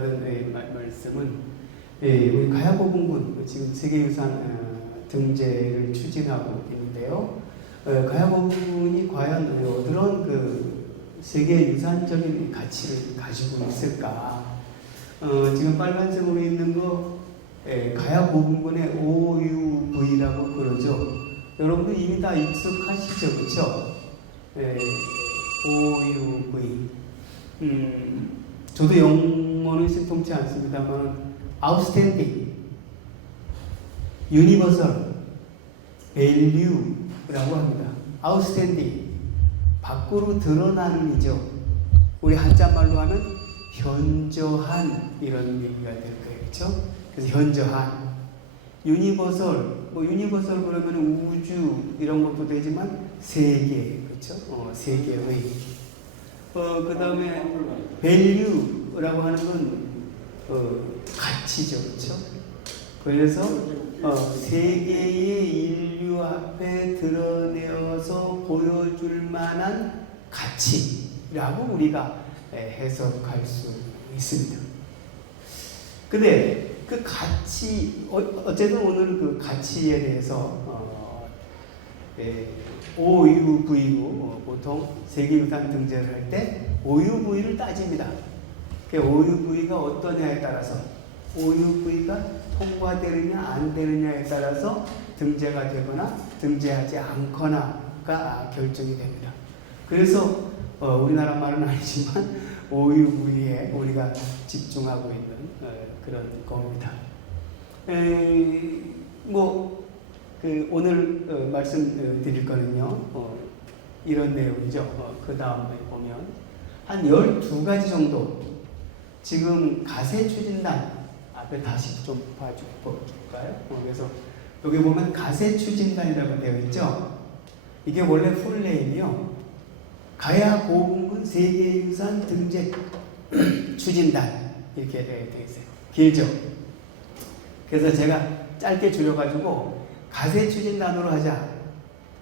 받은 말씀은 우리 가야고분군 지금 세계유산 등재를 추진하고 있는데요. 가야고분군이 과연 어떤 그 세계유산적인 가치를 가지고 있을까? 지금 빨간색으로 있는 거 가야고분군의 OUV라고 그러죠. 여러분들 이미 다 익숙하시죠, 그렇죠? OUV. 저도 영어는 신통치 않습니다만 Outstanding, Universal Value라고 합니다. Outstanding, 밖으로 드러나는 이죠. 우리 한자말로 하면 현저한 이런 얘기가 될 거예요, 그렇죠? 그래서 현저한. Universal, Universal 그러면 우주 이런 것도 되지만 세계, 그렇죠? 세계의. 그 다음에 value라고 하는 건 가치죠, 그렇죠? 그래서 세계의 인류 앞에 드러내어서 보여줄 만한 가치라고 우리가 해석할 수 있습니다. 근데 그 가치, 어쨌든 오늘 그 가치에 대해서 OUV로 보통 세계유산 등재를 할 때 OUV를 따집니다. OUV가 어떠냐에 따라서, OUV가 통과되느냐 안 되느냐에 따라서 등재가 되거나 등재하지 않거나가 결정이 됩니다. 그래서 우리나라 말은 아니지만 OUV에 우리가 집중하고 있는 그런 겁니다. 오늘 말씀드릴 거는요, 이런 내용이죠. 그 다음에 보면 한 12가지 정도, 지금 가세 추진단 앞에 다시 좀 봐줄까요? 그래서 여기 보면 가세 추진단이라고 되어 있죠. 이게 원래 풀네임이요, 가야고분군 세계유산 등재 추진단 이렇게 되어 있어요. 길죠? 그래서 제가 짧게 줄여가지고 가세 추진단으로 하자.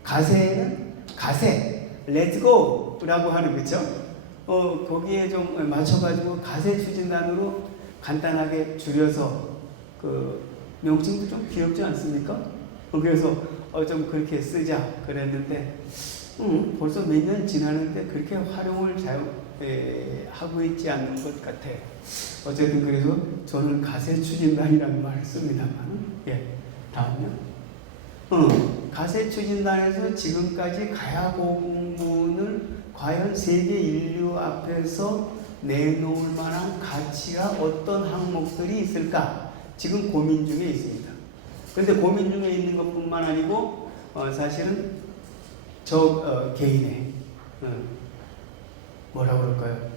가세는 가세, 렛츠고! 라고 하는 거죠. 거기에 좀 맞춰가지고 가세 추진단으로 간단하게 줄여서 그 명칭도 좀 귀엽지 않습니까? 그래서 좀 그렇게 쓰자 그랬는데 벌써 몇 년 지나는데 그렇게 활용을 잘 하고 있지 않는 것 같아요. 어쨌든 그래서 저는 가세 추진단이라는 말을 씁니다만, 다음요. 가세 추진단에서 지금까지 가야고분군을 과연 세계 인류 앞에서 내놓을 만한 가치가 어떤 항목들이 있을까? 지금 고민 중에 있습니다. 그런데 고민 중에 있는 것뿐만 아니고 사실은 저 개인의 뭐라고 그럴까요?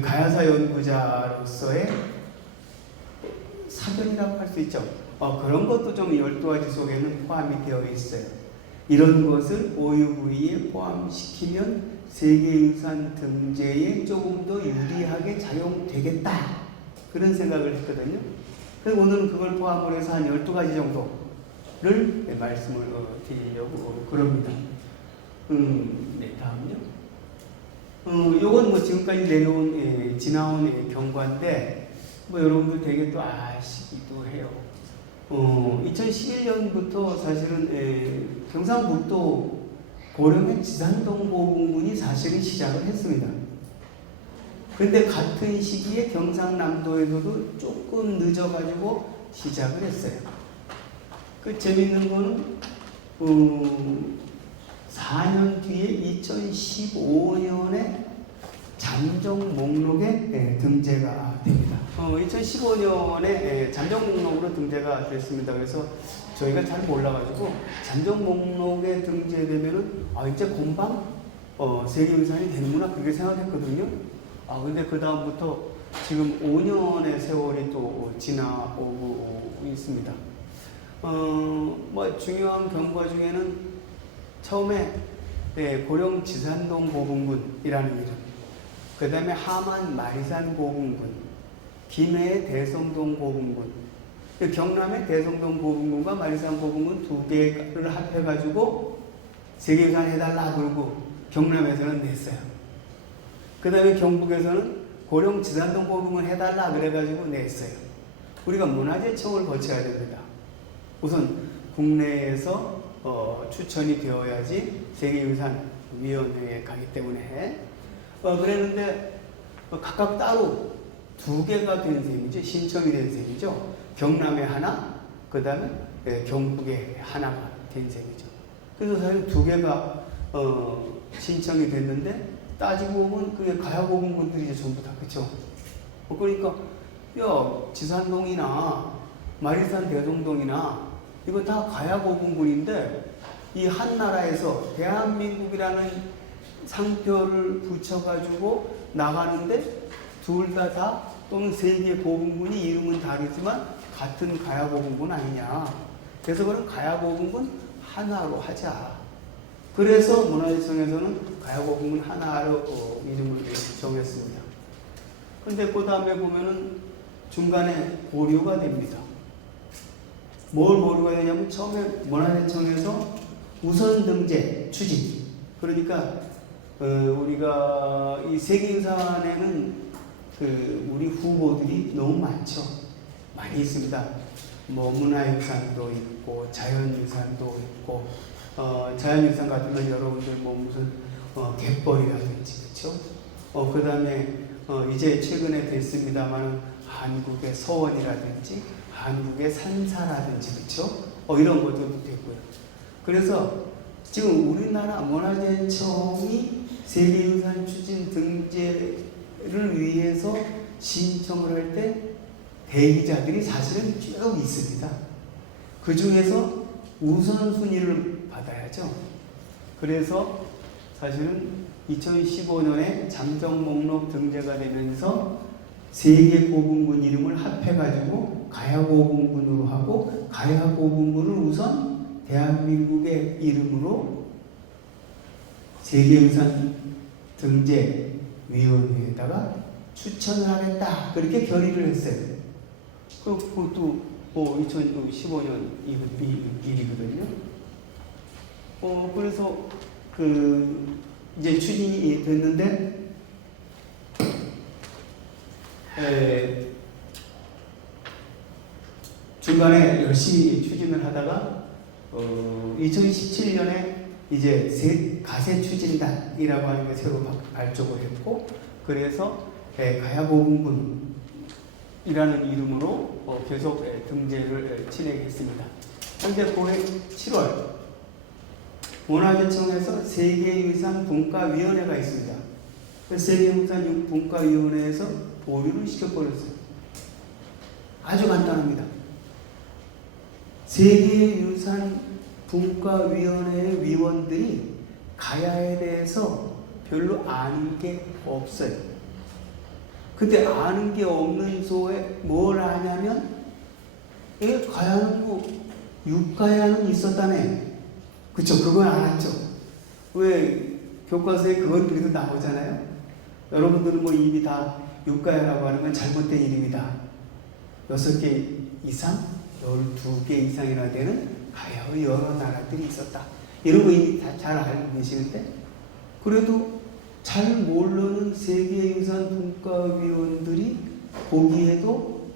가야사 연구자로서의 사견이라고 할 수 있죠. 그런 것도 좀 12가지 속에는 포함이 되어 있어요. 이런 것을 OUV에 포함시키면 세계유산 등재에 조금 더 유리하게 작용되겠다, 그런 생각을 했거든요. 그래서 오늘은 그걸 포함을 해서 한 12가지 정도를 말씀을 드리려고 그럽니다. 다음요. 요건 지금까지 지나온 경과인데, 여러분들 되게 또 아시기도 해요. 2011년부터 사실은 경상북도 고령의 지산동 고분군이 사실은 시작을 했습니다. 그런데 같은 시기에 경상남도에서도 조금 늦어가지고 시작을 했어요. 그 재밌는 거는 4년 뒤에 2015년에 잠정 목록에 등재가 됩니다. 2015년에 잠정 목록으로 등재가 됐습니다. 그래서 저희가 잘 몰라가지고 잠정 목록에 등재되면은 이제 금방 세계유산이 되는구나 그렇게 생각했거든요. 근데 그 다음부터 지금 5년의 세월이 또 지나오고 있습니다. 중요한 경과 중에는 처음에 고령 지산동 고분군이라는 이름, 그 다음에 하만 마리산 고분군, 김해의 대성동 고분군, 경남의 대성동 고분군과 마리산 고분군 두 개를 합해가지고 세계유산 해달라 그러고 경남에서는 냈어요. 그 다음에 경북에서는 고령 지산동 고분을 해달라 그래가지고 냈어요. 우리가 문화재청을 거쳐야 됩니다. 우선 국내에서 추천이 되어야지 세계유산위원회에 가기 때문에 그랬는데 각각 따로 2개가 된 셈이죠. 신청이 된 셈이죠. 경남에 하나, 그 다음에 경북에 하나가 된 셈이죠. 그래서 사실 2개가 신청이 됐는데 따지고 보면 그게 가야고분들이죠. 전부 다. 그쵸? 그러니까 야 지산동이나 마리산 대동동이나 이거 다 가야고분군인데 이 한 나라에서 대한민국이라는 상표를 붙여가지고 나가는데 둘 다 또는 3개 고분군이 이름은 다르지만 같은 가야고분군 아니냐. 그래서 그런 가야고분군 하나로 하자. 그래서 문화재청에서는 가야고분군 하나로 이름을 정했습니다. 근데 그 다음에 보면은 중간에 보류가 됩니다. 뭘 보류가 되냐면 처음에 문화재청에서 우선 등재 추진. 그러니까 우리가 이 세계유산에는 우리 후보들이 너무 많죠. 많이 있습니다. 뭐 문화유산도 있고 자연유산도 있고 자연유산 같으면 여러분들 뭐 무슨 갯벌이라든지 그렇죠. 그 다음에 이제 최근에 됐습니다만 한국의 서원이라든지 한국의 산사라든지 그렇죠. 이런 것들도 되고요. 그래서 지금 우리나라 문화재청이 세계유산 추진 등재를 위해서 신청을 할 때 대기자들이 사실은 쭉 있습니다. 그 중에서 우선순위를 받아야죠. 그래서 사실은 2015년에 잠정 목록 등재가 되면서 3개 고분군 이름을 합해가지고 가야고분군으로 하고 가야고분군을 우선 대한민국의 이름으로 세계유산 등재위원회에다가 추천을 하겠다. 그렇게 결의를 했어요. 그것도 2015년 일이거든요. 그래서 이제 추진이 됐는데 중간에 열심히 추진을 하다가 2017년에 이제 가세 추진단이라고 하는 게 새로 발족을 했고 그래서 가야고분군이라는 이름으로 계속 등재를 진행했습니다. 현재 올해 7월 문화재청에서 세계유산 분과위원회가 있습니다. 세계유산 분과위원회에서 보류를 시켜버렸어요. 아주 간단합니다. 세계유산 분과위원회의 위원들이 가야에 대해서 별로 아는 게 없어요. 근데 아는 게 없는 소에 뭘 아냐면 가야는 뭐 육가야는 있었다네. 그쵸? 그건 알았죠. 왜 교과서에 그건 그래도 나오잖아요. 여러분들은 뭐 이미 다 육가야라고 하는 건 잘못된 이름이다. 6개 이상, 12개 이상이나 되는 가야의 여러 나라들이 있었다. 이런 거 이미 다 잘 알고 계시는데 그래도 잘 모르는 세계유산 분과위원들이 보기에도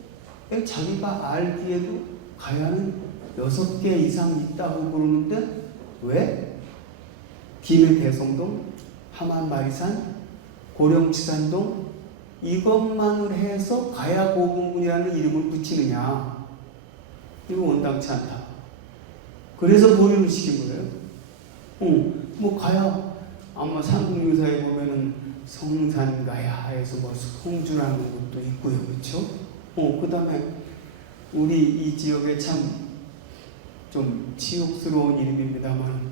자기가 알기에도 가야는 6개 이상 있다고 그러는데 왜? 김해 대성동, 함안 마리산, 고령 지산동 이것만을 해서 가야고분군이라는 이름을 붙이느냐. 이거 원당치 않다. 그래서 보류를 시킨 거예요. 뭐 가야 아마 삼국유사에 보면은 성산가야에서 뭐 홍주라는 것도 있고요. 그렇죠? 그 다음에 우리 이 지역에 참 좀 치욕스러운 이름입니다만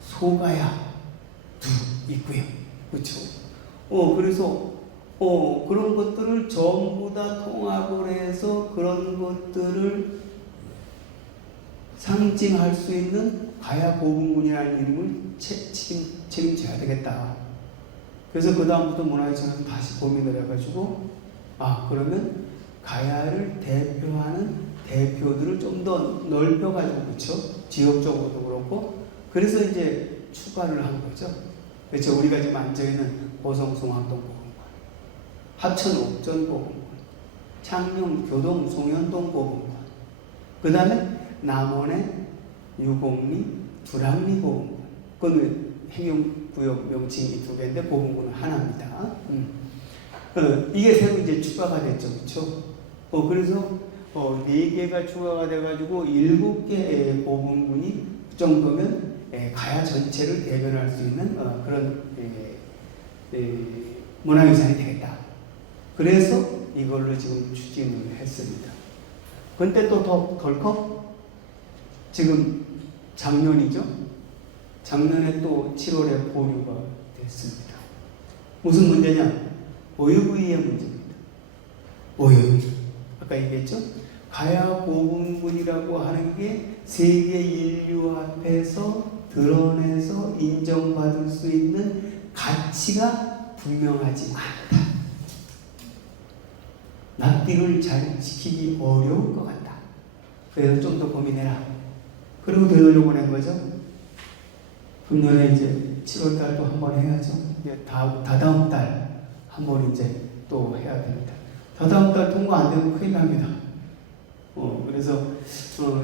소가야도 있고요. 그렇죠? 그래서 그런 것들을 전부 다 통합을 해서 그런 것들을 상징할 수 있는 가야고분군이라는 이름을 책임져야 되겠다. 그래서 그 다음부터 문화재청에서 다시 고민을 해가지고 그러면 가야를 대표하는 대표들을 좀 더 넓혀가지고 그렇죠? 지역적으로도 그렇고 그래서 이제 추가를 한 거죠. 그렇죠? 우리가 지금 앉아있는 보성송암동 합천 옥전보금관, 창녕 교동 송현동 보금관, 그 다음에 남원의 유곡리 두랑리 보금관. 그건 행용구역 명칭이 두 개인데 보금군은 하나입니다. 이게 새로 이제 추가가 됐죠, 그렇죠? 그래서 4개가 추가가 돼가지고 7개의 보금군이 그 정도면 가야 전체를 대변할 수 있는 그런 문화유산이 되겠다. 그래서 이걸로 지금 추진을 했습니다. 근데 또 덜컥 지금 작년이죠. 작년에 또 7월에 보류가 됐습니다. 무슨 문제냐? 오유부위의 문제입니다. 오유부위. 아까 얘기했죠? 가야 보금군이라고 하는 게 세계 인류 앞에서 드러내서 인정받을 수 있는 가치가 분명하지 않다. 납득을 잘 지키기 어려울 것 같다. 그래서 좀 더 고민해라. 그리고 되돌려 보낸 거죠. 금년에 이제 7월 달도 한번 해야죠. 이제 다다음 달 한번 이제 또 해야 됩니다. 다다음 달 통과 안 되면 큰일 납니다. 그래서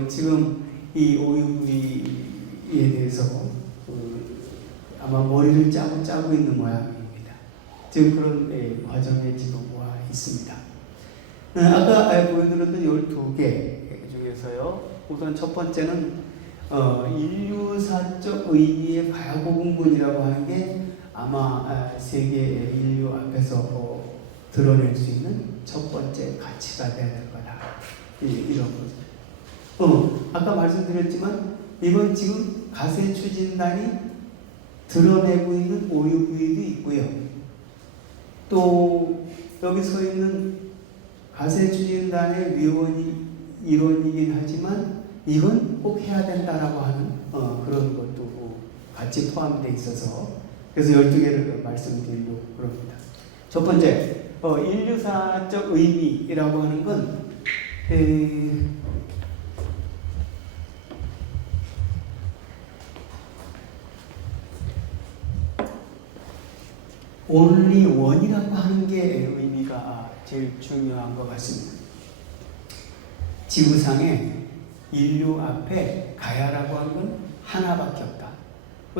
지금 이 오유부위에 대해서 아마 머리를 짜고 있는 모양입니다. 지금 그런 과정에 지금 와 있습니다. 아까 보여드렸던 12개 중에서요. 우선 첫 번째는 인류사적 의미의 가야보금군이라고 하는 게 아마 세계 인류 앞에서 드러낼 수 있는 첫 번째 가치가 되야 될 거다. 이런 거죠. 아까 말씀드렸지만 이번 지금 가세추진단이 드러내고 있는 오유부위도 있고요. 또 여기 서 있는 가세추진단의 일원이긴 하지만 이건 꼭 해야 된다라고 하는 그런 것도 같이 포함되어 있어서 그래서 12개를 말씀드리려고 그럽니다. 첫 번째, 인류사적 의미라고 하는 건 only one이라고 하는 게 의미가 제일 중요한 것 같습니다. 지구상에 인류 앞에 가야라고 하는 건 하나밖에 없다.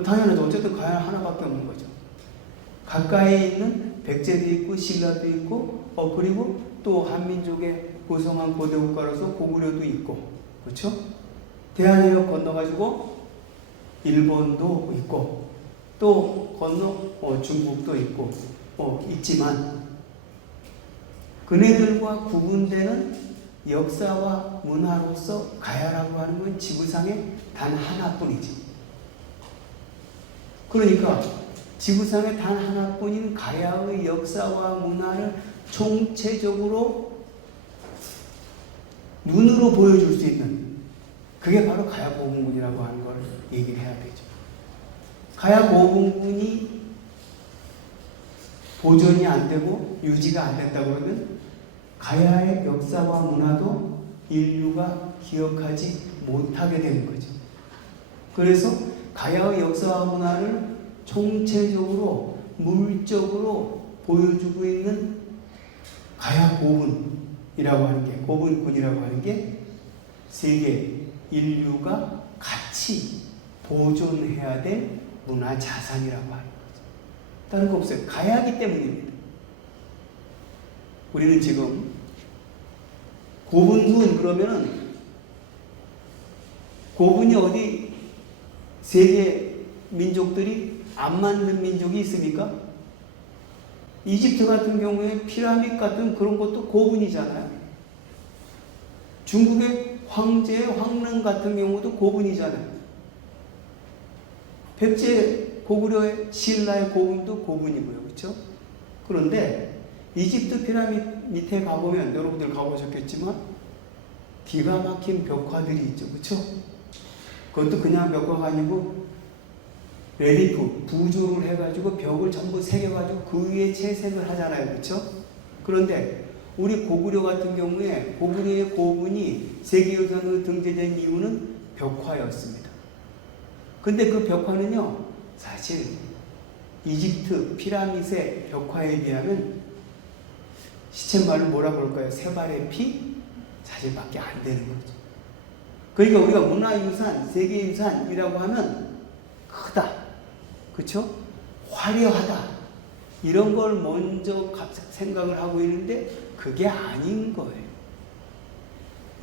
당연하죠. 어쨌든 가야 하나밖에 없는 거죠. 가까이에 있는 백제도 있고 신라도 있고 그리고 또 한민족의 고성한 고대 국가로서 고구려도 있고 그렇죠? 대한해협 건너가지고 일본도 있고 또 건너 중국도 있고 있지만 그네들과 구분되는 역사와 문화로서 가야라고 하는 건 지구상에 단 하나뿐이지. 그러니까 지구상에 단 하나뿐인 가야의 역사와 문화를 총체적으로 눈으로 보여줄 수 있는 그게 바로 가야보금군이라고 하는 걸 얘기를 해야 되죠. 가야보금군이 보존이 안 되고 유지가 안 된다 그러면 가야의 역사와 문화도 인류가 기억하지 못하게 되는 거죠. 그래서 가야의 역사와 문화를 총체적으로 물적으로 보여주고 있는 가야보금이라고 하는 게 보금군이라고 하는 게 세계 인류가 같이 보존해야 될 문화 자산이라고 하는 거죠. 다른 거 없어요. 가야기 때문입니다. 우리는 지금 고분군 그러면은 고분이 어디 세계 민족들이 안 만든 민족이 있습니까? 이집트 같은 경우에 피라미드 같은 그런 것도 고분이잖아요. 중국의 황제 황릉 같은 경우도 고분이잖아요. 백제 고구려의 신라의 고분도 고분이고요. 그렇죠? 그런데 이집트 피라미드 밑에 가보면 여러분들 가보셨겠지만 기가 막힌 벽화들이 있죠. 그렇죠? 그것도 그냥 벽화가 아니고 렐리프, 부조를 해가지고 벽을 전부 새겨가지고 그 위에 채색을 하잖아요. 그렇죠? 그런데 우리 고구려 같은 경우에 고구려의 고분이 세계유산으로 등재된 이유는 벽화였습니다. 근데 그 벽화는요, 사실 이집트 피라미드의 벽화에 비하면 시쳇말로 뭐라고 그럴까요? 세 발의 피 사실밖에 안 되는 거죠. 그러니까 우리가 문화유산, 세계유산이라고 하면 크다, 그렇죠? 화려하다, 이런 걸 먼저 생각을 하고 있는데 그게 아닌 거예요.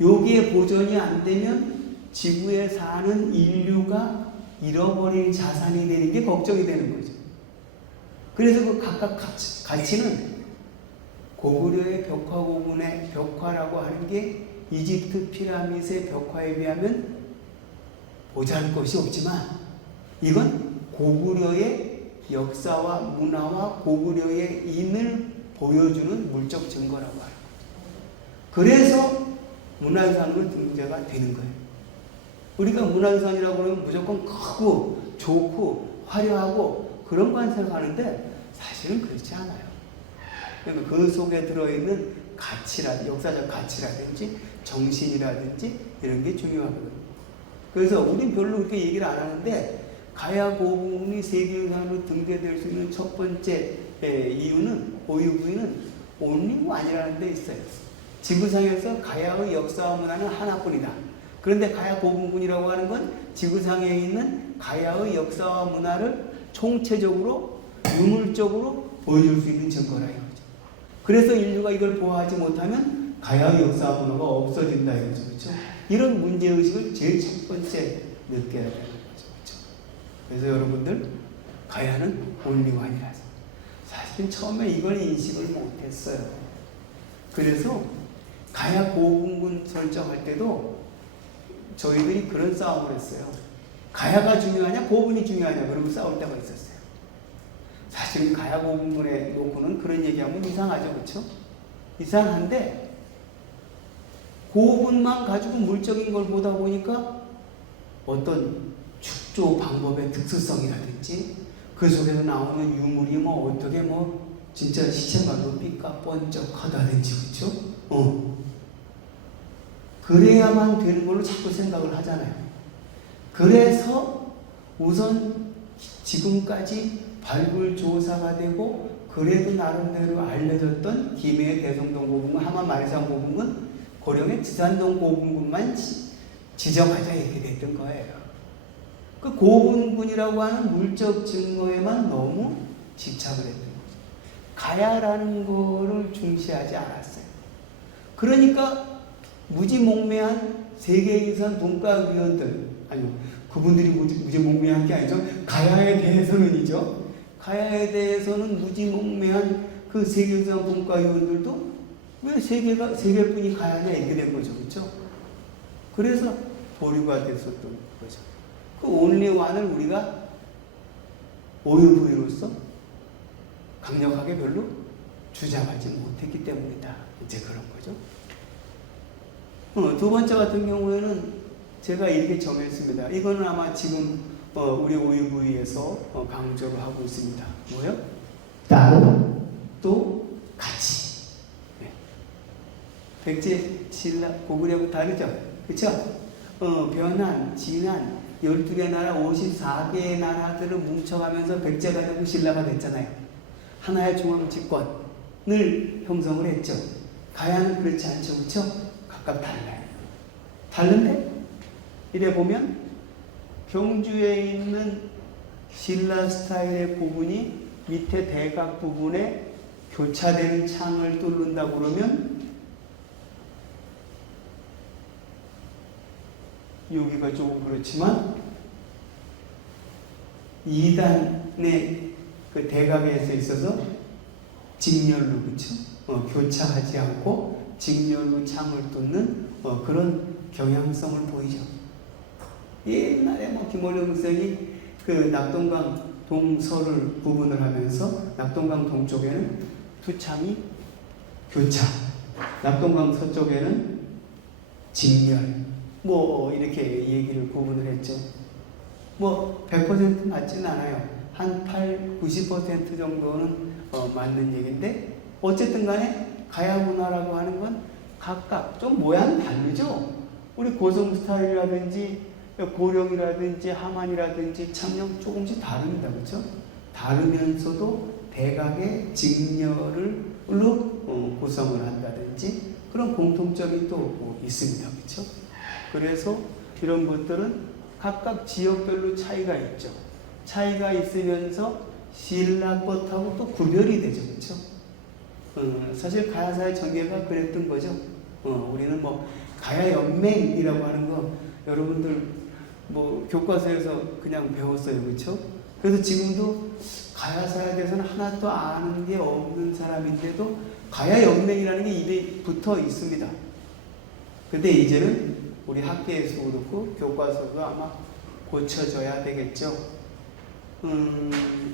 여기에 보존이 안 되면 지구에 사는 인류가 잃어버릴 자산이 되는 게 걱정이 되는 거죠. 그래서 그 각각 가치는 고구려의 벽화고문의 벽화라고 하는 게 이집트 피라밋의 벽화에 비하면 보잘것이 없지만 이건 고구려의 역사와 문화와 고구려의 인을 보여주는 물적 증거라고 하는 거예요. 그래서 문화유산으로 등재가 되는 거예요. 우리가 문화유산이라고 그러면 무조건 크고 좋고 화려하고 그런 것만 생각하는데 사실은 그렇지 않아요. 그러니까 그 속에 들어있는 가치라든지 역사적 가치라든지 정신이라든지 이런 게 중요하거든요. 그래서 우린 별로 그렇게 얘기를 안 하는데 가야 고분이 세계유산으로 등재될 수 있는 첫 번째 이유는 오유부인은 온리원이라는 데 있어요. 지구상에서 가야의 역사와 문화는 하나뿐이다. 그런데 가야 고분군이라고 하는 건 지구상에 있는 가야의 역사와 문화를 총체적으로 유물적으로 보여줄 수 있는 증거라 이거죠. 그래서 인류가 이걸 보호하지 못하면 가야의 역사와 문화가 없어진다 이거죠. 그렇죠? 이런 문제의식을 제일 첫 번째 느껴야 되는 거죠. 그렇죠? 그래서 여러분들 가야는 온리원이라서 사실 처음에 이걸 인식을 못했어요. 그래서 가야 고분군 설정할 때도 저희들이 그런 싸움을 했어요. 가야가 중요하냐 고분이 중요하냐 그러고 싸울 때가 있었어요. 사실 가야 고분군에 놓고는 그런 얘기하면 이상하죠. 그렇죠? 이상한데 고분만 가지고 물적인 걸 보다 보니까 어떤 축조 방법의 특수성이라든지 그 속에서 나오는 유물이 뭐 어떻게 뭐 진짜 시체말로 삐까뻔쩍하다든지 그렇죠? 그래야만 되는 걸로 자꾸 생각을 하잖아요. 그래서 우선 지금까지 발굴조사가 되고 그래도 나름대로 알려졌던 김해의 대성동 고분군, 하마 마리산 고분군, 고령의 지산동 고분군만 지정하자 이렇게 됐던 거예요. 그 고분군이라고 하는 물적 증거에만 너무 집착을 했던 거죠. 가야라는 거를 중시하지 않았어요. 그러니까 무지몽매한 세계유산 문과위원들, 아니요, 그분들이 무지몽매한 게 아니죠. 가야에 대해서는이죠. 가야에 대해서는 무지몽매한 그 세계유산 문과위원들도 왜 세계뿐이 가야냐 이렇게 된 거죠. 그렇죠? 그래서 보류가 됐었던 거죠. 그 온리원을 우리가 오유부위로서 강력하게 별로 주장하지 못했기 때문이다. 이제 그런 거죠. 두 번째 같은 경우에는 제가 이렇게 정했습니다. 이거는 아마 지금 우리 오유부위에서 강조를 하고 있습니다. 뭐요? 따로 또 같이. 네. 백제, 신라, 고구려하고 다르죠? 그렇죠? 변한, 진한 12개 나라, 54개의 나라들을 뭉쳐가면서 백제가 되고 신라가 됐잖아요. 하나의 중앙집권을 형성을 했죠. 가야는 그렇지 않죠. 그렇죠? 각각 달라요. 다른데 이래 보면 경주에 있는 신라 스타일의 부분이 밑에 대각 부분에 교차되는 창을 뚫는다고 그러면 여기가 조금 그렇지만 2단의 그 대각에서 있어서 직렬로 그쵸? 교차하지 않고 직렬로 창을 뚫는 그런 경향성을 보이죠. 옛날에 김원룡 선생이 그 낙동강 동서를 구분을 하면서 낙동강 동쪽에는 두 창이 교차, 낙동강 서쪽에는 직렬, 이렇게 얘기를 구분을 했죠. 100% 맞지는 않아요. 한 90% 정도는 맞는 얘기인데 어쨌든 간에 가야 문화라고 하는 건 각각 좀 모양이 다르죠. 우리 고성 스타일이라든지 고령이라든지 하만이라든지 참령 조금씩 다릅니다. 그렇죠? 다르면서도 대각의 직렬로 구성을 한다든지 그런 공통점이 또 있습니다. 그렇죠? 그래서 이런 것들은 각각 지역별로 차이가 있죠. 차이가 있으면서 신라 것하고 또 구별이 되죠. 그렇죠? 사실 가야사의 전개가 그랬던 거죠. 우리는 뭐 가야연맹이라고 하는 거 여러분들 뭐 교과서에서 그냥 배웠어요. 그렇죠? 그래서 지금도 가야사에 대해서는 하나도 아는 게 없는 사람인데도 가야연맹이라는 게 입에 붙어 있습니다. 근데 이제는 우리 학계에서 그렇고 교과서가 아마 고쳐져야 되겠죠.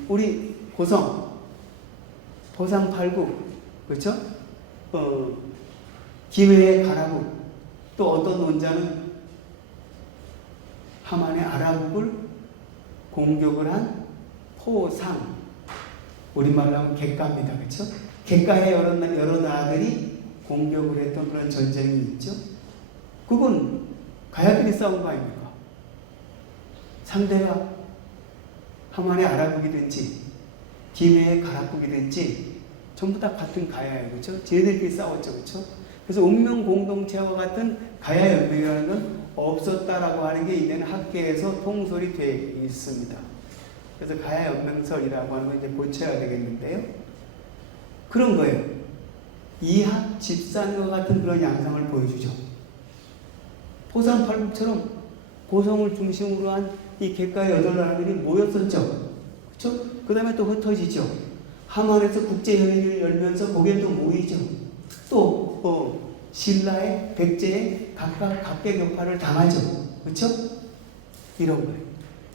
우리 고성, 도상팔국, 그렇죠? 김해의 가라국, 또 어떤 논자는 하만의 아라국을 공격을 한 포상, 우리말로 하면 객가입니다. 그렇죠? 객가의 여러 나라들이 공격을 했던 그런 전쟁이 있죠. 그건 가야들이 싸운 거 아닙니까? 상대가 하만의 아라국이든지 김해의 가라국이든지 전부 다 같은 가야예요. 그렇죠? 쟤네들끼리 싸웠죠. 그렇죠? 그래서 운명 공동체와 같은 가야 연맹이라는 건 없었다라고 하는 게 이제는 학계에서 통솔이 되어 있습니다. 그래서 가야 연맹설이라고 하는 건 이제 고쳐야 되겠는데요. 그런 거예요. 이합 집산과 같은 그런 양상을 보여주죠. 포상팔국처럼 고성을 중심으로 한 이 객가의 여덟 나라들이 모였었죠. 그렇죠? 그 다음에 또 흩어지죠. 하만에서 국제회의를 열면서 거기에 또 모이죠. 또 신라의 백제의 각각 각계격파를 당하죠. 그렇죠? 이런 거예요.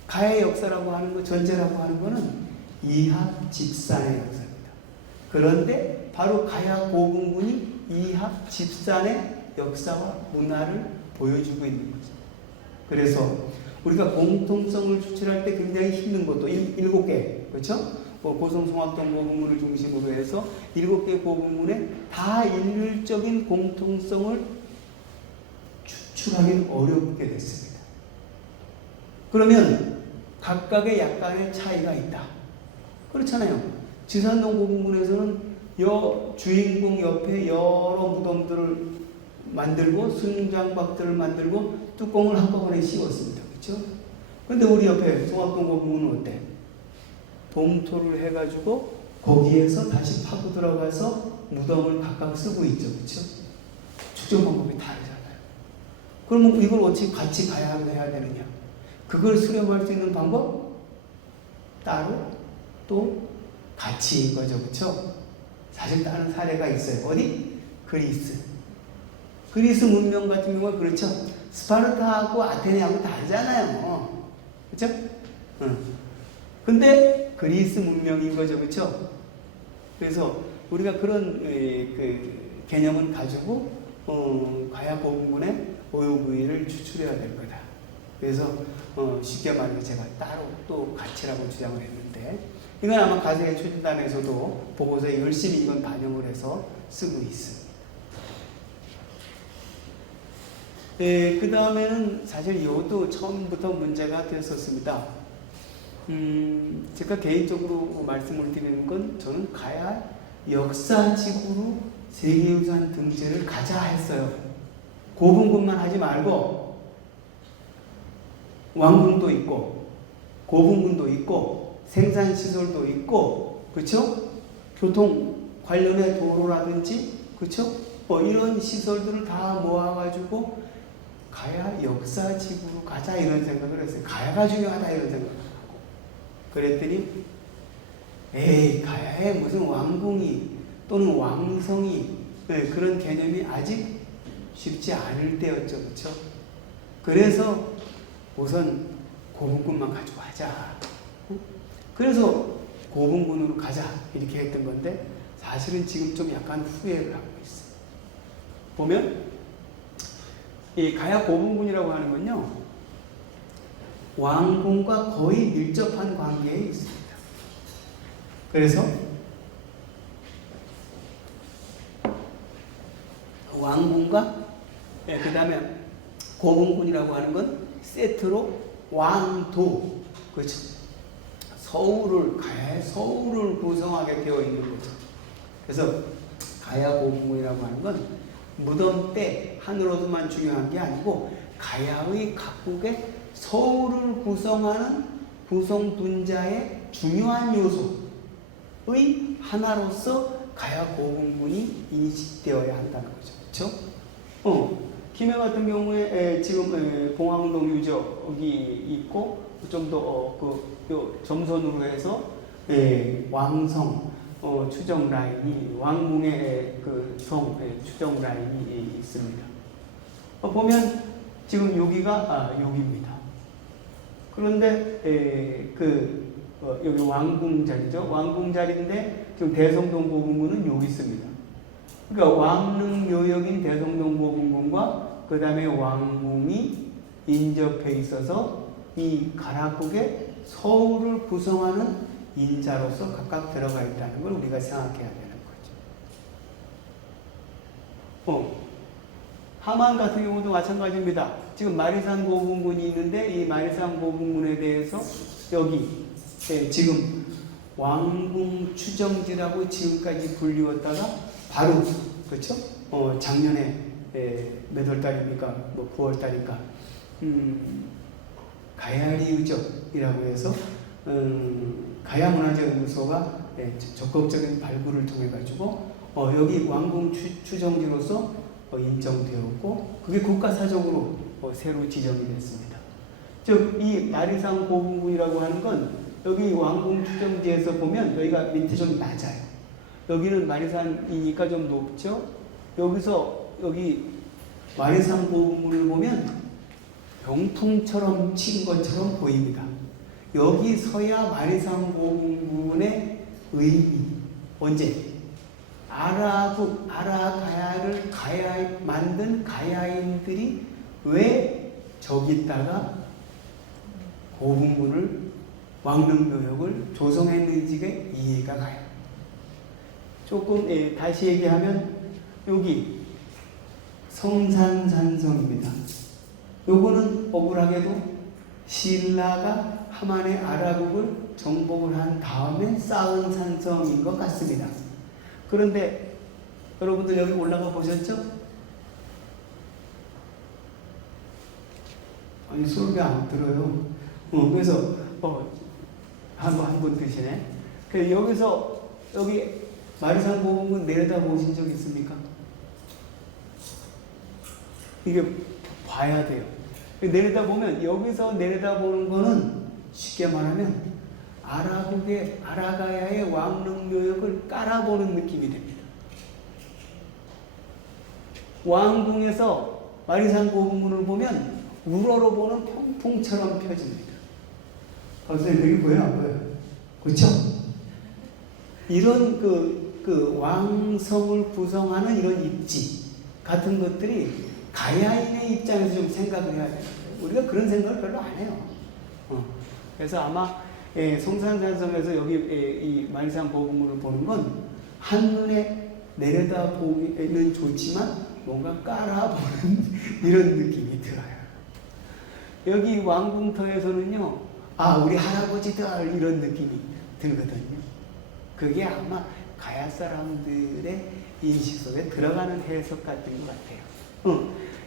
가야의 역사라고 하는 거, 전제라고 하는 거는 이합 집산의 역사입니다. 그런데 바로 가야 고분군이 이합 집산의 역사와 문화를 보여주고 있는 거죠. 그래서 우리가 공통성을 추출할 때 굉장히 힘든 것도 7개, 그렇죠? 고성 송악동 고분군을 중심으로 해서 7개 고분군에 다 일률적인 공통성을 추출하기는 어렵게 됐습니다. 그러면 각각의 약간의 차이가 있다. 그렇잖아요. 지산동 고분군에서는 주인공 옆에 여러 무덤들을 만들고 순장박들을 만들고 뚜껑을 한꺼번에 씌웠습니다. 그렇죠? 근데 우리 옆에 송악동 고분군은 어때? 봉토를 해가지고 거기에서 다시 파고 들어가서 무덤을 각각 쓰고 있죠. 그렇죠? 축적 방법이 다르잖아요. 그러면 이걸 어떻게 같이 가야 해야 되느냐? 그걸 수렴할 수 있는 방법? 따로 또 같이인 거죠. 그렇죠? 사실 다른 사례가 있어요. 어디? 그리스 문명 같은 경우가 그렇죠. 스파르타하고 아테네하고 다르잖아요. 그렇죠? 근데 그리스 문명인 거죠. 그렇죠? 그래서 우리가 그런 그 개념은 가지고 가야 고분군의 오요부위를 추출해야 될 거다. 그래서 쉽게 말해서 제가 따로 또 가치라고 주장을 했는데 이건 아마 가세의 추진단에서도 보고서에 열심히 이건 반영을 해서 쓰고 있습니다. 그 다음에는 사실 이것도 처음부터 문제가 됐었습니다. 제가 개인적으로 말씀을 드리는 건 저는 가야 역사지구로 세계유산 등재를 가자 했어요. 고분군만 하지 말고 왕궁도 있고 고분군도 있고 생산시설도 있고 그렇죠? 교통 관련의 도로라든지 그렇죠? 이런 시설들을 다 모아가지고 가야 역사지구로 가자 이런 생각을 했어요. 가야가 중요하다 이런 생각을 하고 그랬더니 에이 가야에 무슨 왕궁이 또는 왕성이 그런 개념이 아직 쉽지 않을 때였죠. 그렇죠? 그래서 우선 고분군만 가지고 하자. 그래서 고분군으로 가자 이렇게 했던 건데 사실은 지금 좀 약간 후회를 하고 있어요. 보면 이 가야 고분군이라고 하는 건요 왕궁과 거의 밀접한 관계에 있습니다. 그래서 왕궁과 그 다음에 고분군이라고 하는 건 세트로 왕도 그렇죠. 가야의 서울을 구성하게 되어 있는 거죠. 그래서 가야 고분군이라고 하는 건 무덤 때 하늘로만 중요한 게 아니고 가야의 각국의 서울을 구성하는 구성 분자의 중요한 요소의 하나로서 가야 고분군이 인식되어야 한다는 거죠. 그렇죠? 김해 같은 경우에 지금 봉황동 유적이 있고 좀 더 점선으로 해서 왕성 추정 라인이 왕궁의 그 성 추정 라인이 있습니다. 보면 지금 여기가 여기입니다. 그런데 여기 왕궁 자리죠. 왕궁 자리인데 지금 대성동 고분군은 여기 있습니다. 그러니까 왕릉 묘역인 대성동 고분군과 그 다음에 왕궁이 인접해 있어서 이 가락국의 서울을 구성하는 인자로서 각각 들어가 있다는 걸 우리가 생각해야 되는 거죠. 함안 같은 경우도 마찬가지입니다. 지금 마리산 고분군이 있는데 이 마리산 고분군에 대해서 여기 지금 왕궁 추정지라고 지금까지 불리웠다가 바로 그렇죠? 작년에 몇 월 달입니까? 뭐 9월 달인가? 가야리 유적이라고 해서 가야문화재연구소가 적극적인 발굴을 통해 가지고 여기 왕궁 추정지로서 인정되었고 그게 국가사적으로 새로 지정이 됐습니다. 즉 이 마리산 고분군이라고 하는 건 여기 왕궁 추정지에서 보면 여기가 밑에 좀 낮아요. 여기는 마리산이니까 좀 높죠. 여기 마리산 고분군을 보면 병풍처럼 친 것처럼 보입니다. 여기 서야 마리산 고분군의 의미. 언제? 아라가야를 만든 가야인들이 왜 저기다가 고분군을 왕릉묘역을 조성했는지가 이해가 가요. 조금 다시 얘기하면 여기 성산산성입니다. 요거는 억울하게도 신라가 함안의 아라국을 정복을 한 다음에 쌓은 산성인 것 같습니다. 그런데 여러분들 여기 올라가 보셨죠? 아니 소리가 안 들어요. 그래서 한 분 드시네. 여기서 여기 마리산 고분군 내려다 보신 적 있습니까? 이게 봐야 돼요. 내려다 보면 여기서 내려다 보는 거는 쉽게 말하면 아라가야의 왕릉묘역을 깔아보는 느낌이 됩니다. 왕궁에서 마리산 고분군을 보면 우러러 보는 평풍처럼 펴집니다. 선생님 여기 보여요? 안 보여요? 그렇죠? 이런 그 왕성을 구성하는 이런 입지 같은 것들이 가야인의 입장에서 좀 생각을 해야 돼요. 우리가 그런 생각을 별로 안 해요. 그래서 아마 성산산성에서 여기 이 마리산 고분군을 보는 건 한눈에 내려다 보기는 좋지만 뭔가 깔아보는 이런 느낌이 들어요. 여기 왕궁터에서는요, 우리 할아버지들 이런 느낌이 들거든요. 그게 아마 가야 사람들의 인식 속에 들어가는 해석 같은 것 같아요.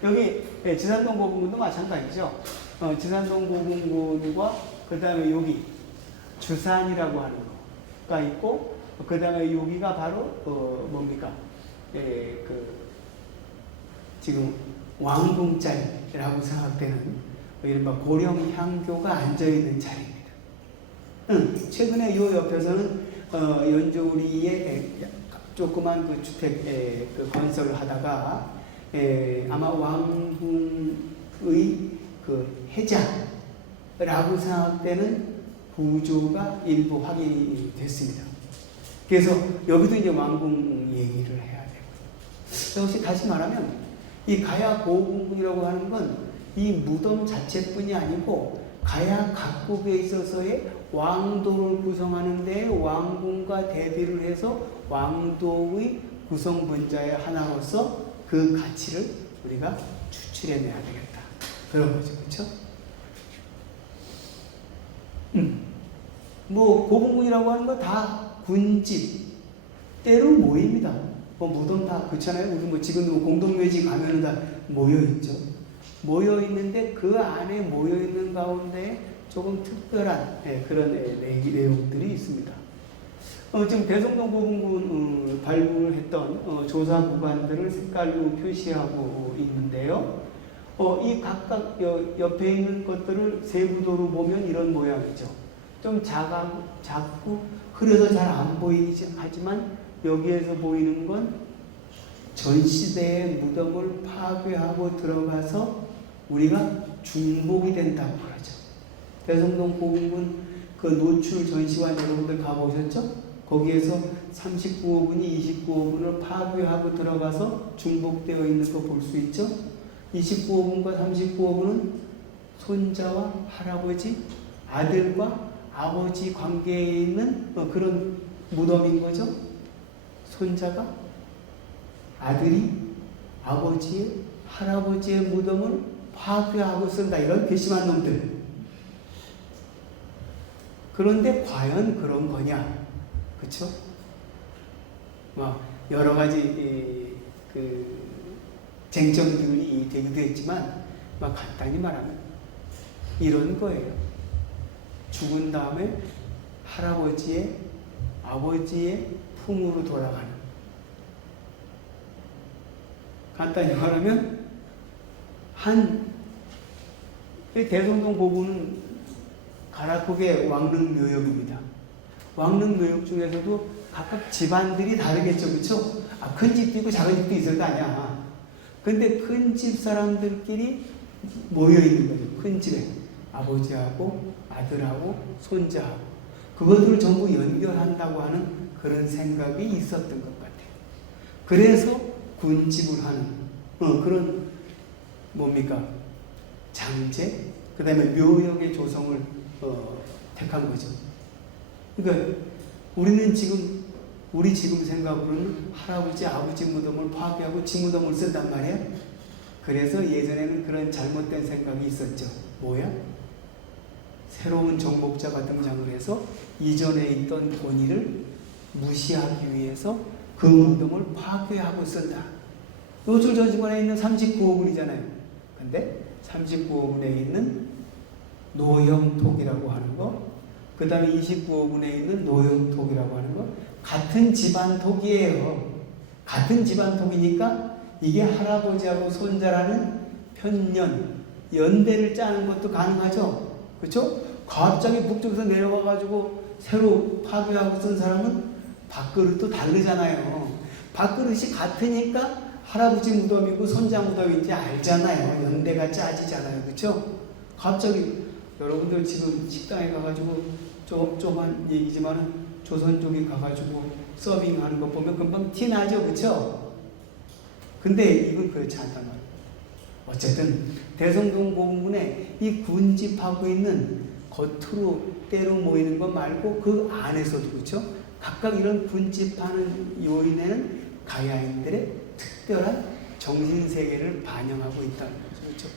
여기 지산동 고분군도 마찬가지죠. 지산동 고분군과 그 다음에 여기 주산이라고 하는 거가 있고 그 다음에 여기가 바로 뭡니까? 지금 왕궁자리라고 생각되는 이른바 고령향교가 앉아있는 자리입니다. 최근에 이 옆에서는 연조리에 조그만 그 주택 그 건설을 하다가 아마 왕궁의 그 해자라고 생각되는 구조가 일부 확인이 됐습니다. 그래서 여기도 이제 왕궁 얘기를 해야 되고, 역시 다시 말하면 이 가야 고분군이라고 하는 건 이 무덤 자체뿐이 아니고 가야 각국에 있어서의 왕도를 구성하는 데 왕궁과 대비를 해서 왕도의 구성 분자의 하나로서 그 가치를 우리가 추출해내야 되겠다. 그런 거죠. 그렇죠? 뭐 고분군이라고 하는 거 다 군집 때로 모입니다. 무덤 다 그렇잖아요. 우리 뭐 지금도 공동묘지 가면은 다 모여 있죠. 모여 있는데 그 안에 모여 있는 가운데 조금 특별한 그런 내용들이 있습니다. 지금 대성동 고분군 발굴했던 조사 구간들을 색깔로 표시하고 있는데요. 이 각각 옆에 있는 것들을 세부도로 보면 이런 모양이죠. 좀 작고 흐려서 잘 안 보이지 하지만 여기에서 보이는 건 전시대의 무덤을 파괴하고 들어가서 우리가 중복이 된다고 그러죠. 대성동 고분군 그 노출 전시관 여러분들 가보셨죠? 거기에서 39호분이 29호분을 파괴하고 들어가서 중복되어 있는 거 볼 수 있죠? 29호분과 39호분은 손자와 할아버지, 아들과 아버지 관계에 있는 그런 무덤인 거죠. 손자가 아들이 아버지의 할아버지의 무덤을 파괴하고 쓴다. 이런 괘씸한 놈들. 그런데 과연 그런 거냐? 그렇죠? 여러 가지 그 쟁점들이 되기도 했지만 간단히 말하면 이런 거예요. 죽은 다음에 할아버지의 아버지의 품으로 돌아가는. 간단히 말하면 대성동 고분은 가락국의 왕릉묘역입니다. 왕릉묘역 중에서도 각각 집안들이 다르겠죠, 그렇죠? 큰 집도 있고 작은 집도 있을 거 아니야. 근데 큰 집 사람들끼리 모여 있는 거죠. 큰 집에 아버지하고 아들하고 손자하고 그것들을 전부 연결한다고 하는 그런 생각이 있었던 것 같아요. 그래서 군집을 하는 그런 뭡니까? 장제, 그 다음에 묘역의 조성을 택한 거죠. 그러니까 우리 지금 생각으로는 할아버지, 아버지 무덤을 파괴하고 지 무덤을 쓴단 말이에요. 그래서 예전에는 그런 잘못된 생각이 있었죠. 뭐야? 새로운 정복자가 등장을 해서 이전에 있던 권위를 무시하기 위해서 그 무덤을 파괴하고 쓴다. 노출 전시관에 있는 39호분이잖아요. 근데 39호분에 있는 노형톡이라고 하는 거, 그 다음에 29호분에 있는 노형톡이라고 하는 거, 같은 집안 톡이에요. 같은 집안 톡이니까 이게 할아버지하고 손자라는 편년, 연대를 짜는 것도 가능하죠. 그렇죠? 갑자기 북쪽에서 내려와가지고 새로 파괴하고 쓴 사람은 밥그릇도 다르잖아요. 밥그릇이 같으니까 할아버지 무덤이고 손자 무덤인지 알잖아요. 연대가 짜지잖아요. 그렇죠? 갑자기 여러분들 지금 식당에 가가지고 조그만 얘기지만 조선 쪽에 가가지고 서빙하는 거 보면 금방 티 나죠. 그렇죠? 근데 이건 그렇지 않단 말이에요. 어쨌든 대성동 고분군에 이 군집하고 있는 겉으로 때로 모이는 것 말고 그 안에서도 그렇죠? 각각 이런 군집하는 요인에는 가야인들의 특별한 정신세계를 반영하고 있다는 거죠. 그렇죠?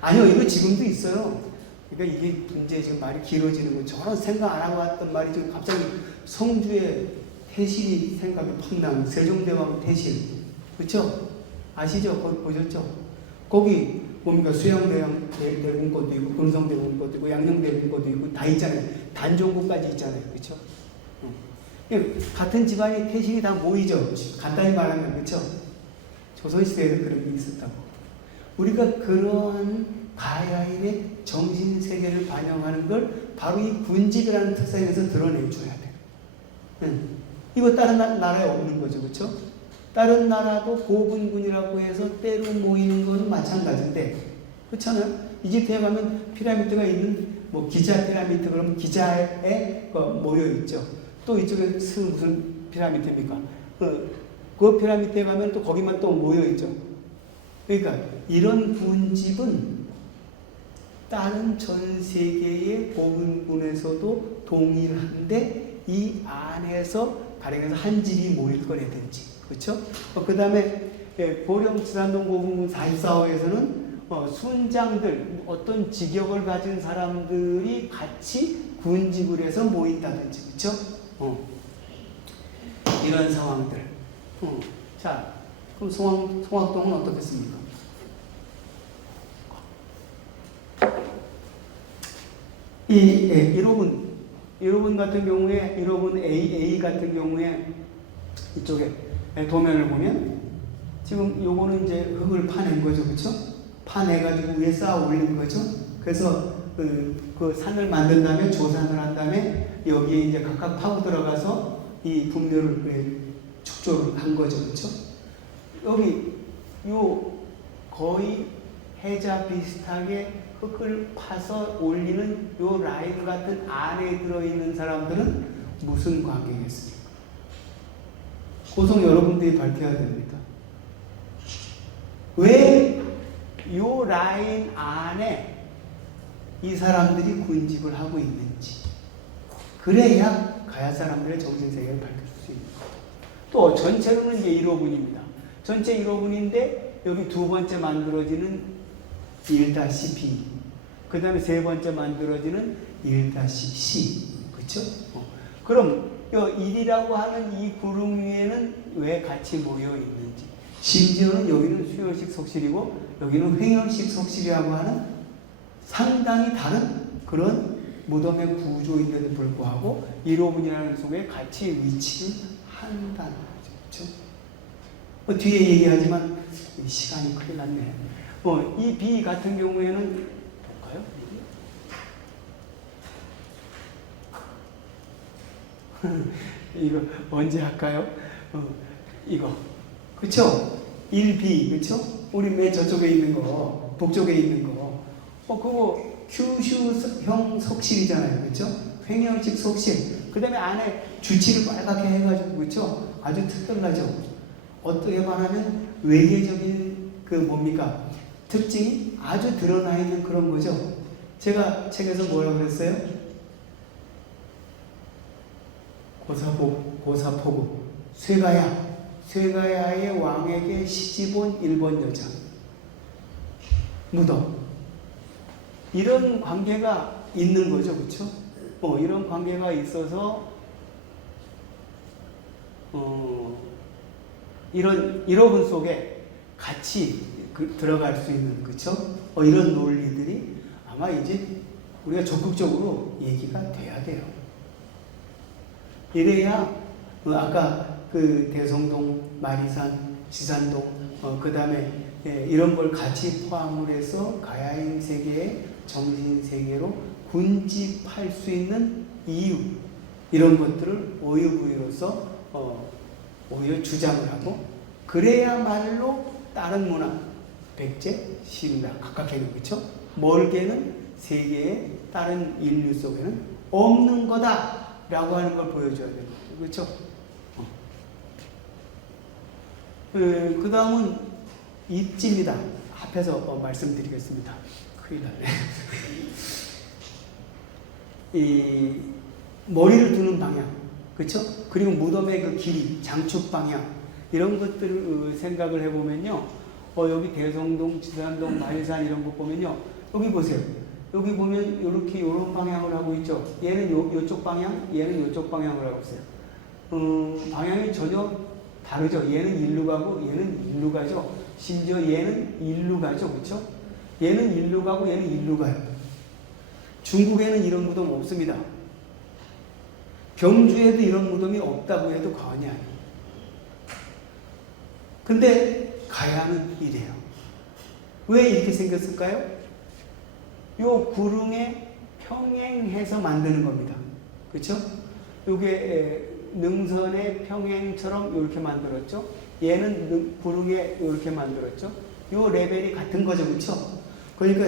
아니요, 이거 지금도 있어요. 그러니까 이게 문제 지금 말이 길어지는 거. 저는 생각 안 하고 왔던 말이 지금 갑자기 성주의 태실이 생각이 팍 나는 세종대왕 태실. 그렇죠? 아시죠? 거기 보셨죠? 거기 뭡니까? 수양대군 것도 있고 금성대군 것도 있고 양녕대군 것도 있고 다 있잖아요. 단종구까지 있잖아요. 그렇죠? 같은 집안이 태실이 다 모이죠. 간단히 말하면 그렇죠? 조선시대에는 그런 게 있었다고. 우리가 그러한 가야인의 정신세계를 반영하는 걸 바로 이 군집이라는 특성에서 드러내줘야 돼요. 이거 다른 나라에 없는 거죠. 그렇죠? 다른 나라도 고분군이라고 해서 때로 모이는 건 마찬가지인데 그렇잖아요. 이집트에 가면 피라미드가 있는 기자 피라미드 그러면 기자에 모여 있죠. 또 이쪽에 무슨 피라미드입니까? 그 피라미드에 가면 또 거기만 또 모여 있죠. 그러니까 이런 군집은 다른 전 세계의 고분군에서도 동일한데 이 안에서 가령해서 한 집이 모일 거라든지 그렇죠? 그 다음에 보령 지산동 고분군 44호에서는 순장들 어떤 직역을 가진 사람들이 같이 군집을 해서 모인다든지 그렇죠? 이런 상황들 자, 그럼 송악동은 어떻겠습니까? 이 1호분 같은 경우에 1호분 A 같은 경우에 이쪽에 도면을 보면 지금 요거는 이제 흙을 파낸 거죠, 그렇죠? 파내가지고 위에 쌓아 올린 거죠. 그래서 그 산을 만든 다음에 조산을 한 다음에 여기에 이제 각각 파고 들어가서 이 분묘를 축조를 한 거죠, 그렇죠? 여기 요 거의 해자 비슷하게 흙을 파서 올리는 요 라인 같은 안에 들어있는 사람들은 무슨 관계겠습니까? 고성 여러분들이 밝혀야 됩니다. 왜 요 라인 안에 이 사람들이 군집을 하고 있는지, 그래야 가야 사람들의 정신세계를 밝힐 수 있는 거예요. 또 전체로는 이제 1호분입니다. 전체 1호분인데 여기 두 번째 만들어지는 1-B, 그 다음에 세 번째 만들어지는 1-C, 그렇죠? 그럼 이 1이라고 하는 이 구름 위에는 왜 같이 모여 있는지, 심지어는 여기는 수열식 석실이고 여기는 횡열식 석실이라고 하는 상당히 다른 그런 무덤의 구조인데도 불구하고 1호분이라는 속에 같이 위치를 한다는 거죠. 그렇죠? 뒤에 얘기하지만 시간이 큰일 났네. 이 B 같은 경우에는 볼까요? 이거 언제 할까요? 이거 그쵸? 1B 그쵸? 우리 맨 저쪽에 있는 거, 북쪽에 있는 거, 그거 큐슈형 석실이잖아요, 그쵸? 횡열식 석실. 그 다음에 안에 주치를 빨갛게 해가지고 그쵸? 아주 특별하죠. 어떻게 말하면 외계적인 그 뭡니까? 특징이 아주 드러나 있는 그런 거죠. 제가 책에서 뭐라고 그랬어요? 고사포구, 쇠가야의 왕에게 시집온 일본 여자, 무덤. 이런 관계가 있는 거죠, 그렇죠? 이런 관계가 있어서 이런 1호분 속에 같이 들어갈 수 있는, 그렇죠? 이런 논리들이 아마 이제 우리가 적극적으로 얘기가 돼야 돼요. 이래야 아까 그 대성동, 마리산, 지산동, 그 다음에 이런 걸 같이 포함을 해서 가야인 세계의 정신 세계로 군집할 수 있는 이유, 이런 것들을 오유부유로서 오히려 주장을 하고, 그래야말로 다른 문화, 백제, 신라, 각각에는 그렇죠? 멀게는 세계의 다른 인류 속에는 없는 거다라고 하는 걸 보여줘야 되는 거죠, 그렇죠? 그 다음은 입지입니다. 합해서 말씀드리겠습니다. 큰일 났네. 이 머리를 두는 방향, 그렇죠? 그리고 무덤의 그 길이, 장축 방향, 이런 것들을 생각을 해보면요. 여기 대성동, 지산동, 마리산 이런 거 보면요. 여기 보세요. 여기 보면 이렇게 이런 방향을 하고 있죠. 얘는 요쪽 방향, 얘는 요쪽 방향을 하고 있어요. 방향이 전혀 다르죠. 얘는 일로 가고 얘는 일로 가죠. 심지어 얘는 일로 가죠. 그렇죠? 얘는 일로 가고 얘는 일로 가요. 중국에는 이런 무덤 없습니다. 경주에도 이런 무덤이 없다고 해도 과언이 아니에요. 근데 가야는 이래요. 왜 이렇게 생겼을까요? 요 구릉에 평행해서 만드는 겁니다. 그렇죠? 요게 능선의 평행처럼 이렇게 만들었죠. 얘는 구릉에 이렇게 만들었죠. 요 레벨이 같은 거죠, 그렇죠? 그러니까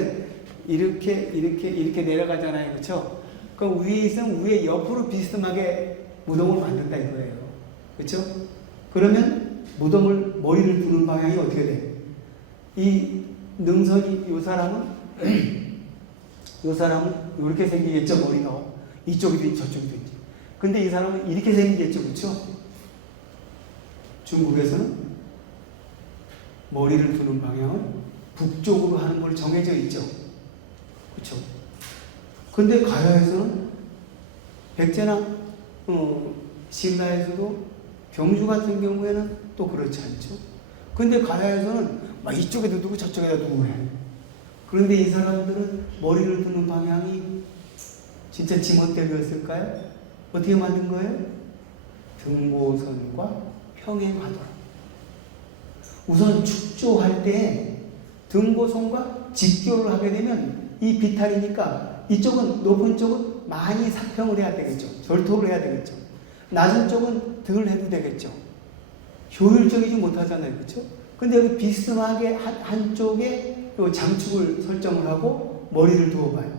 이렇게 내려가잖아요, 그렇죠? 그 위에 있으면 위에 옆으로 비스듬하게 무덤을 만든다 이거예요, 그렇죠? 그러면 무덤을 머리를 두는 방향이 어떻게 돼? 이 능선이 요 사람은 이렇게 생기겠죠, 머리가. 이쪽이든지 저쪽이든지. 근데 이 사람은 이렇게 생기겠죠, 그렇죠? 중국에서는 머리를 두는 방향은 북쪽으로 하는 걸 정해져 있죠, 그렇죠? 근데 가야에서는 백제나 신라에서도 경주 같은 경우에는 또 그렇지 않죠. 근데 가야에서는 막 이쪽에도 두고 저쪽에다 두고 해. 그런데 이 사람들은 머리를 두는 방향이 진짜 지멋대로였을까요? 어떻게 만든 거예요? 등고선과 평행하도록. 우선 축조할 때 등고선과 직교를 하게 되면 이 비탈이니까 이쪽은 높은 쪽은 많이 사평을 해야 되겠죠. 절토를 해야 되겠죠. 낮은 쪽은 덜 해도 되겠죠. 효율적이지 못하잖아요. 그렇죠? 근데 여기 비스듬하게 한쪽에 장축을 설정을 하고 머리를 두어봐요.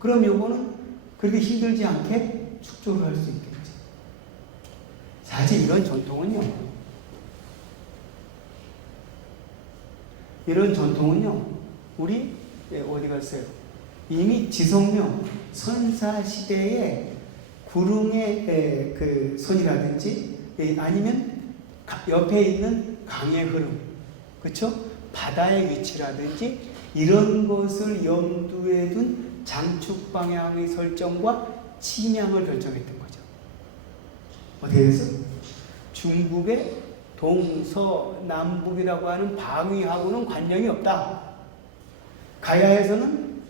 그럼 요거는 그렇게 힘들지 않게 축조를 할 수 있겠죠. 사실 이런 전통은요. 우리 어디 갔어요? 이미 지성명 선사시대에 구릉의 그 선이라든지 아니면 옆에 있는 강의 흐름, 그렇죠? 바다의 위치라든지 이런 것을 염두에 둔 장축 방향의 설정과 침향을 결정했던 거죠. 어디에 서 중국의 동서남북이라고 하는 방위하고는 관련이 없다. 가야에서는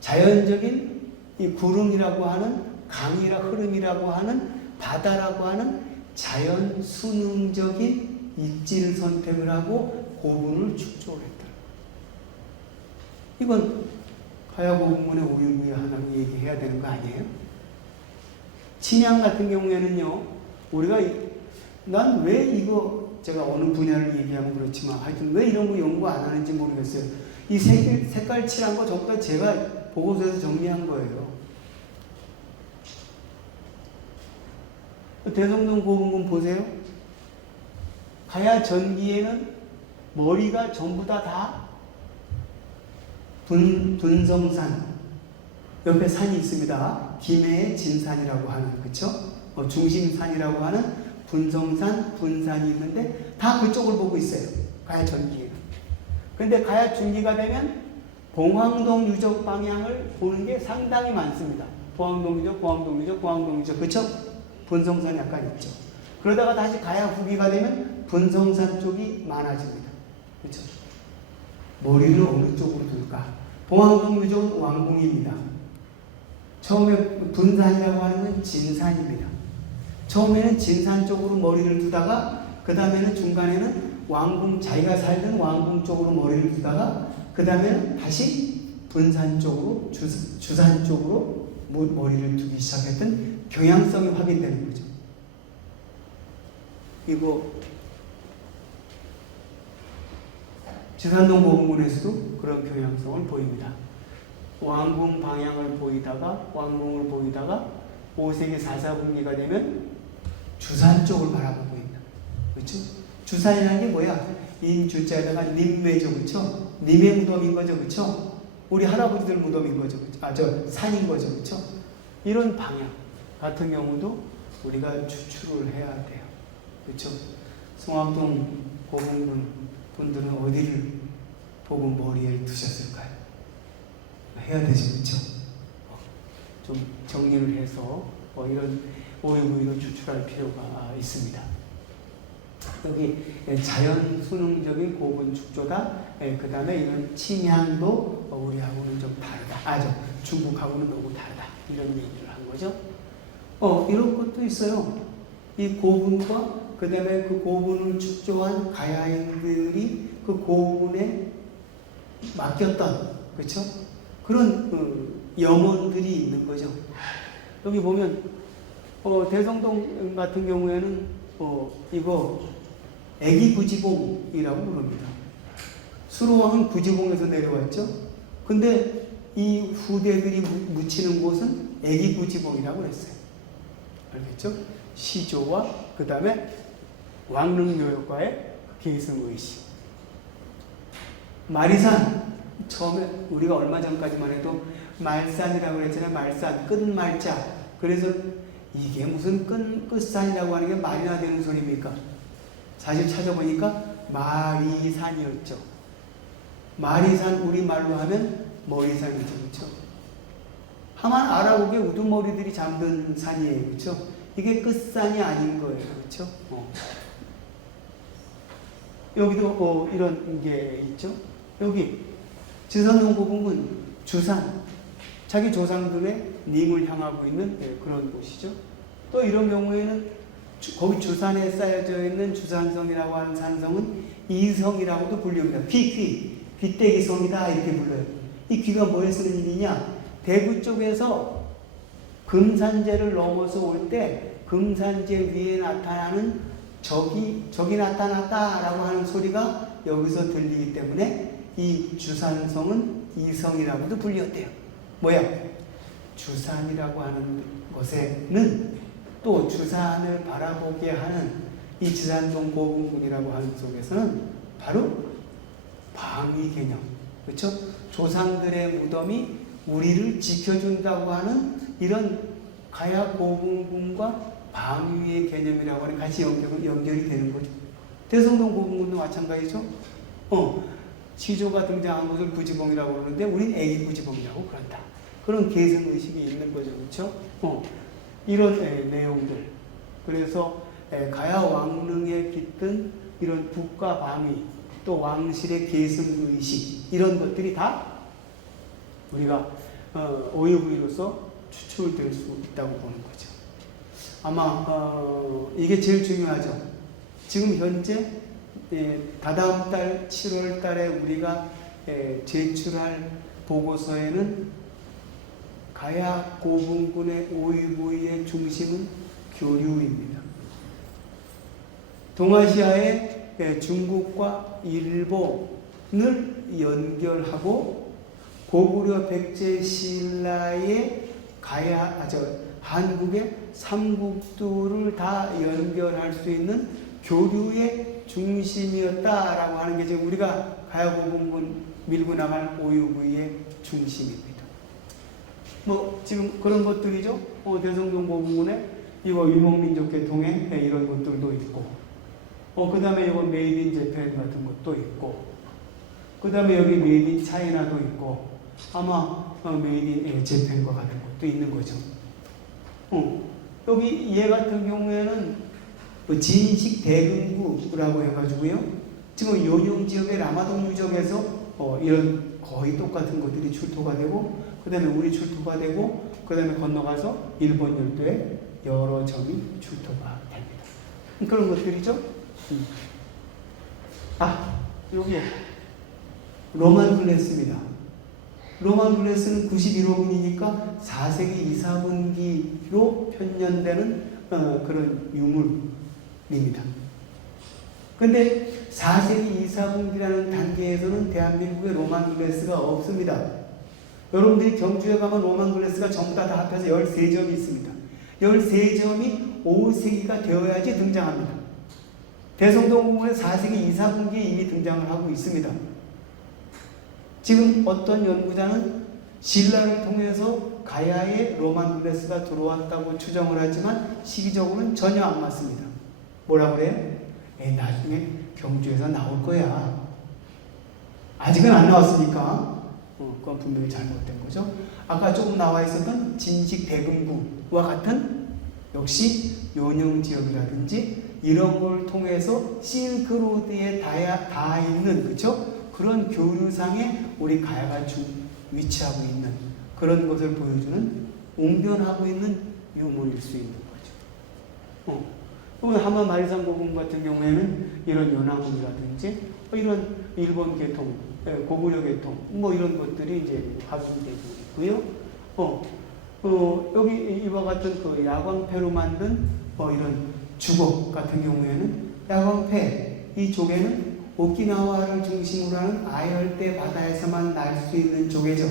자연적인 이 구름이라고 하는 강이라 흐름이라고 하는 바다라고 하는 자연 순응적인 입지를 선택을 하고 고분을 축조를 했다. 이건 가야 고분문의 오유부에 하나 얘기해야 되는 거 아니에요? 침향 같은 경우에는요, 우리가 난 왜 이거 제가 어느 분야를 얘기하면 그렇지만 하여튼 왜 이런 거 연구 안 하는지 모르겠어요. 이 색깔 칠한 거 전부 다 제가 보고서에서 정리한 거예요. 대성동 고분문 보세요. 가야 전기에는 머리가 전부 다 분성산 옆에 산이 있습니다. 김해의 진산이라고 하는, 그쵸? 중심산이라고 하는 분성산, 분산이 있는데 다 그쪽을 보고 있어요. 가야 전기에는. 그런데 가야 중기가 되면 봉황동 유적 방향을 보는 게 상당히 많습니다. 봉황동 유적, 그쵸? 분성산 약간 있죠. 그러다가 다시 가야 후기가 되면 분성산 쪽이 많아집니다. 그렇죠? 머리를 어느 쪽으로 둘까? 봉황동 유적은 왕궁입니다. 처음에 분산이라고 하는 건 진산입니다. 처음에는 진산 쪽으로 머리를 두다가 그 다음에는 중간에는 왕궁, 자기가 살던 왕궁 쪽으로 머리를 두다가 그 다음에는 다시 분산 쪽으로 주산 쪽으로 머리를 두기 시작했던 경향성이 확인되는 거죠. 이거 지산동 고분문에서도 그런 경향성을 보입니다. 왕궁 방향을 보이다가 왕궁을 보이다가 5세기 4사분기가 되면 주산 쪽을 바라보고 있는, 그렇죠? 주산이라는 게 뭐야? 임주자에다가 님매죠, 그렇죠? 님의 무덤인 거죠, 그렇죠? 우리 할아버지들 무덤인 거죠, 그렇죠? 산인 거죠, 그렇죠? 이런 방향 같은 경우도 우리가 추출을 해야 돼요. 그렇죠? 성악동 고분문 분들은 어디를 보고 머리에 두셨을까요? 해야 되죠, 그렇죠? 좀 정리를 해서 이런 오유부위로 추출할 필요가 있습니다. 여기 자연 수능적인 고분 축조다. 그 다음에 이런 침향도 우리하고는 좀 다르다. 중국하고는 너무 다르다. 이런 얘기를 한 거죠. 이런 것도 있어요. 이 고분과 그 다음에 그 고분을 축조한 가야인들이 그 고분에 맡겼던, 그렇죠? 그런 염원들이 있는 거죠. 여기 보면 대성동 같은 경우에는 이거 애기부지봉이라고 부릅니다. 수로왕은 부지봉에서 내려왔죠. 근데 이 후대들이 묻히는 곳은 애기부지봉이라고 그랬어요. 알겠죠? 시조와 그 다음에 왕릉묘역과의 계승의식. 마리산, 처음에 우리가 얼마 전까지만 해도 말산이라고 그랬잖아요. 말산, 끝말자. 그래서 이게 무슨 끝산이라고 하는 게 말이나 되는 소리입니까? 사실 찾아보니까 마리산이었죠. 마리산 우리말로 하면 머리산이죠. 그렇죠? 하만 아라곡에 우두머리들이 잠든 산이에요. 그렇죠? 이게 끝산이 아닌 거예요. 그렇죠? 여기도 이런 게 있죠. 여기 지산동 고궁은 주산, 자기 조상들의 님을 향하고 있는 그런 곳이죠. 또 이런 경우에는 거기 주산에 쌓여져 있는 주산성이라고 하는 산성은 이성이라고도 불립니다. 귀때기 성이다 이렇게 불러요. 이 귀가 뭐에 쓰는 일이냐? 대구 쪽에서 금산제를 넘어서 올 때 금산제 위에 나타나는 적이 나타났다라고 하는 소리가 여기서 들리기 때문에 이 주산성은 이성이라고도 불렸대요. 뭐야? 주산이라고 하는 것에는 또 주산을 바라보게 하는 이 지산동 고궁군이라고 하는 속에서는 바로 방위 개념, 그렇죠? 조상들의 무덤이 우리를 지켜준다고 하는 이런 가야 고궁군과 방위의 개념이라고 하는 같이 연결이 되는 거죠. 대성동 고궁군도 마찬가지죠. 시조가 등장한 것을 구지봉이라고 그러는데 우린 애기 구지봉이라고 그런다. 그런 계승의식이 있는 거죠. 그렇죠? 이런 내용들. 그래서 가야 왕릉에 깃든 이런 국가 방위, 또 왕실의 계승의식, 이런 것들이 다 우리가 오유부위로서 추출될 수 있다고 보는 거죠. 아마 이게 제일 중요하죠. 지금 현재 다다음 달 7월 달에 우리가 제출할 보고서에는 가야 고궁군의 오유부위의 중심은 교류입니다. 동아시아의 중국과 일본을 연결하고 고구려 백제 신라의 한국의 삼국두를 다 연결할 수 있는 교류의 중심이었다라고 하는 게 지금 우리가 가야 고궁군 밀고 나갈 오유부위의 중심입니다. 지금 그런 것들이죠. 대성동 고궁군에 이거 유목민족계통의 이런 것들도 있고, 그 다음에 이거 메이드 인 재팬 같은 것도 있고, 그 다음에 여기 메이드 인 차이나도 있고, 아마 메이드 인 재팬과 같은 것도 있는 거죠. 여기 얘 같은 경우에는 진식 대금구라고 해가지고요. 지금 요령 지역의 라마동 유적에서 이런 거의 똑같은 것들이 출토가 되고, 그 다음에 우리 출토가 되고, 그 다음에 건너가서 일본 열도에 여러 점이 출토가 됩니다. 그런 것들이죠. 여기 로만 글래스입니다. 로만 글래스는 91호분이니까 4세기 2, 4분기로 편년되는 그런 유물입니다. 근데 4세기 2, 4분기라는 단계에서는 대한민국에 로만 글래스가 없습니다. 여러분들이 경주에 가면 로만 글래스가 전부 다 합해서 13점이 있습니다. 13점이 5세기가 되어야지 등장합니다. 대성동 고궁은 4세기 2, 4분기에 이미 등장을 하고 있습니다. 지금 어떤 연구자는 신라를 통해서 가야에 로만 글래스가 들어왔다고 추정을 하지만 시기적으로는 전혀 안 맞습니다. 뭐라 그래요? 나중에 경주에서 나올 거야. 아직은 안 나왔으니까 그건 분명히 잘못된 거죠. 아까 조금 나와 있었던 진식 대금구와 같은 역시 요령지역이라든지 이런 걸 통해서 실크로드에 닿아 있는, 그렇죠? 그런 교류상에 우리 가야가 위치하고 있는 그런 것을 보여주는 웅변하고 있는 유물일 수 있는 거죠. 하마 마리산 고궁 같은 경우에는 이런 연화문이라든지 이런 일본 계통, 고구려 계통 이런 것들이 이제 확인되고 있고요. 여기 이와 같은 그 야광패로 만든 이런 주걱 같은 경우에는 야광패 이 조개는 오키나와를 중심으로 하는 아열대 바다에서만 날 수 있는 조개죠.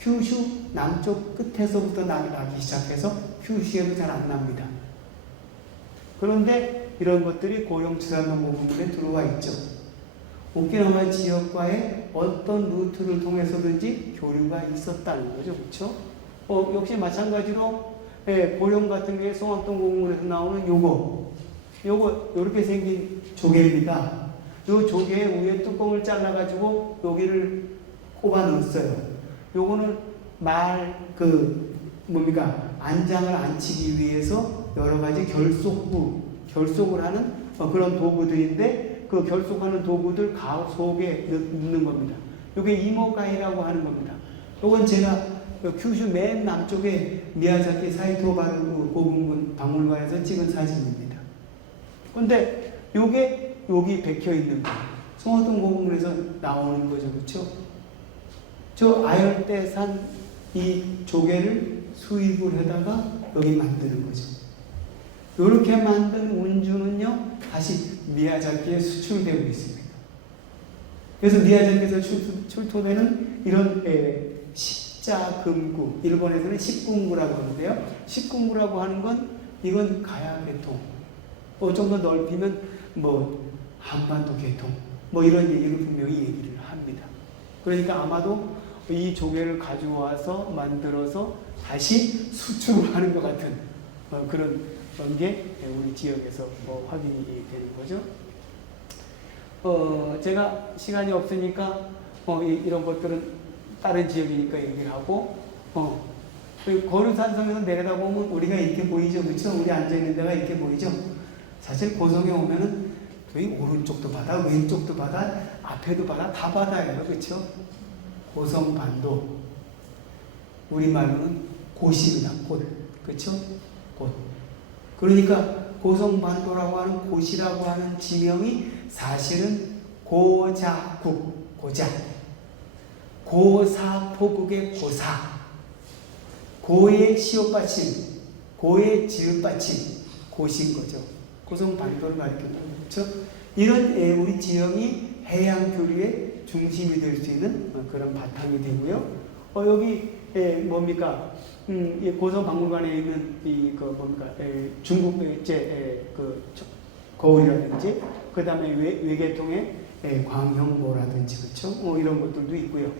큐슈 남쪽 끝에서부터 나기 시작해서 큐슈에도 잘 안 납니다. 그런데 이런 것들이 고령 지산동 고궁군에 들어와 있죠. 오키나와 지역과의 어떤 루트를 통해서든지 교류가 있었다는 거죠. 그렇죠? 역시 마찬가지로 고령 같은 게 송암동 고궁군에서 나오는 요거 요렇게 생긴 조개입니다. 요 조개 위에 뚜껑을 잘라가지고 여기를 꼽아 넣었어요. 요거는 안장을 안치기 위해서 여러 가지 결속을 하는 그런 도구들인데 그 결속하는 도구들 가옥 속에 넣는 겁니다. 이게 이모가이라고 하는 겁니다. 이건 제가 큐슈 맨 남쪽에 미야자키 사이토 고궁군 박물관에서 찍은 사진입니다. 근데 요게 여기 박혀 있는 거예요. 송화동 고궁에서 나오는 거죠. 그렇죠? 저 아열대산 이 조개를 수입을 해다가 여기 만드는 거죠. 이렇게 만든 운주는요, 다시 미야자키에 수출되고 있습니다. 그래서 미야자키에서 출토되는 이런 십자금구, 일본에서는 십궁구라고 하는데요. 십궁구라고 하는 건 이건 가야 계통, 좀 더 넓히면 뭐 한반도 계통, 뭐 이런 얘기를 분명히 얘기를 합니다. 그러니까 아마도 이 조개를 가져와서 만들어서 다시 수출하는 것 같은 그런 게 우리 지역에서 확인이 되는 거죠. 제가 시간이 없으니까 이런 것들은 다른 지역이니까 얘기를 하고, 거류산성에서 내려다보면 우리가 이렇게 보이죠, 그렇죠? 우리 앉아 있는 데가 이렇게 보이죠. 사실 고성에 오면은 저희 오른쪽도 바다, 왼쪽도 바다, 앞에도 바다, 다 바다예요, 그렇죠? 고성반도, 우리말로는 곳입니다. 곳, 그렇죠? 곳. 그러니까 고성반도라고 하는 곳이라고 하는 지명이 사실은 고자국, 고자, 고사포국의 고사, 고의 시옷받침, 고의 지읒받침, 곳인 거죠. 고성반도를 가리키는 거죠. 이런 우리 지형이 해양 교류의 중심이 될 수 있는 그런 바탕이 되고요. 여기 뭡니까? 이 고성 박물관에 있는 중국 거울이라든지, 그 다음에 외계통의 광형모라든지, 그렇죠? 이런 것들도 있고요.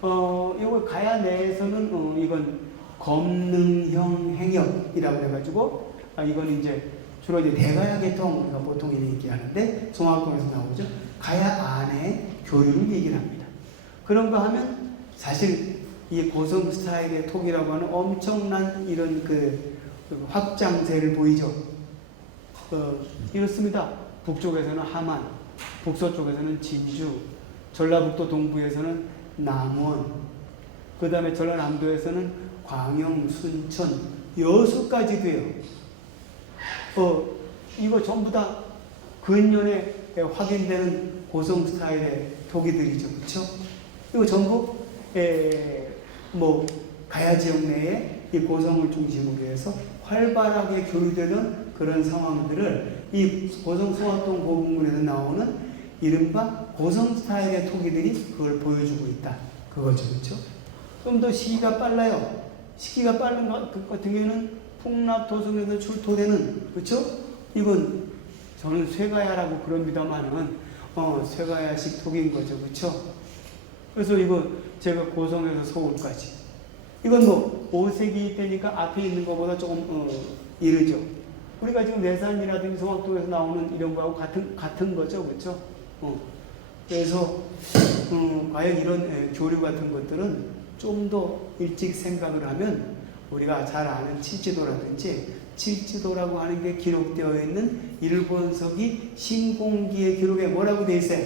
이거 가야 내에서는 이건 검능형 행역이라고 해가지고, 이건 이제 주로 이제 대가야 계통, 우리가 보통 얘기하는데 송악동에서 나오죠. 가야 안에 교류를 얘기를 합니다. 그런 거 하면 사실 이 고성 스타일의 톡이라고 하는 엄청난 이런 그 확장세를 보이죠. 이렇습니다. 북쪽에서는 함안, 북서쪽에서는 진주, 전라북도 동부에서는 남원, 그 다음에 전라남도에서는 광영, 순천, 여수까지 돼요. 이거 전부 다 근년에 확인되는 고성 스타일의 토기들이죠. 그렇죠? 이거 전부 가야 지역 내에 이 고성을 중심으로 해서 활발하게 교류되는 그런 상황들을 이 고성 송악동 고궁군에서 나오는 이른바 고성 스타일의 토기들이 그걸 보여주고 있다. 그거죠. 그렇죠? 좀 더 시기가 빨라요. 시기가 빠른 것 같은 경우는 풍납토성에서 출토되는, 그렇죠? 이건 저는 쇠가야라고 그럽니다만은 쇠가야식 톡인 거죠. 그렇죠? 그래서 이거 제가 고성에서 서울까지, 이건 5세기 때니까 앞에 있는 것보다 조금 이르죠. 우리가 지금 내산이라든지 송악동에서 나오는 이런 거하고 같은 거죠. 그렇죠? 그래서 과연 이런 교류 같은 것들은 좀 더 일찍 생각을 하면 우리가 잘 아는 칠지도라고 하는 게 기록되어 있는 일본서기 신공기의 기록에 뭐라고 돼 있어요?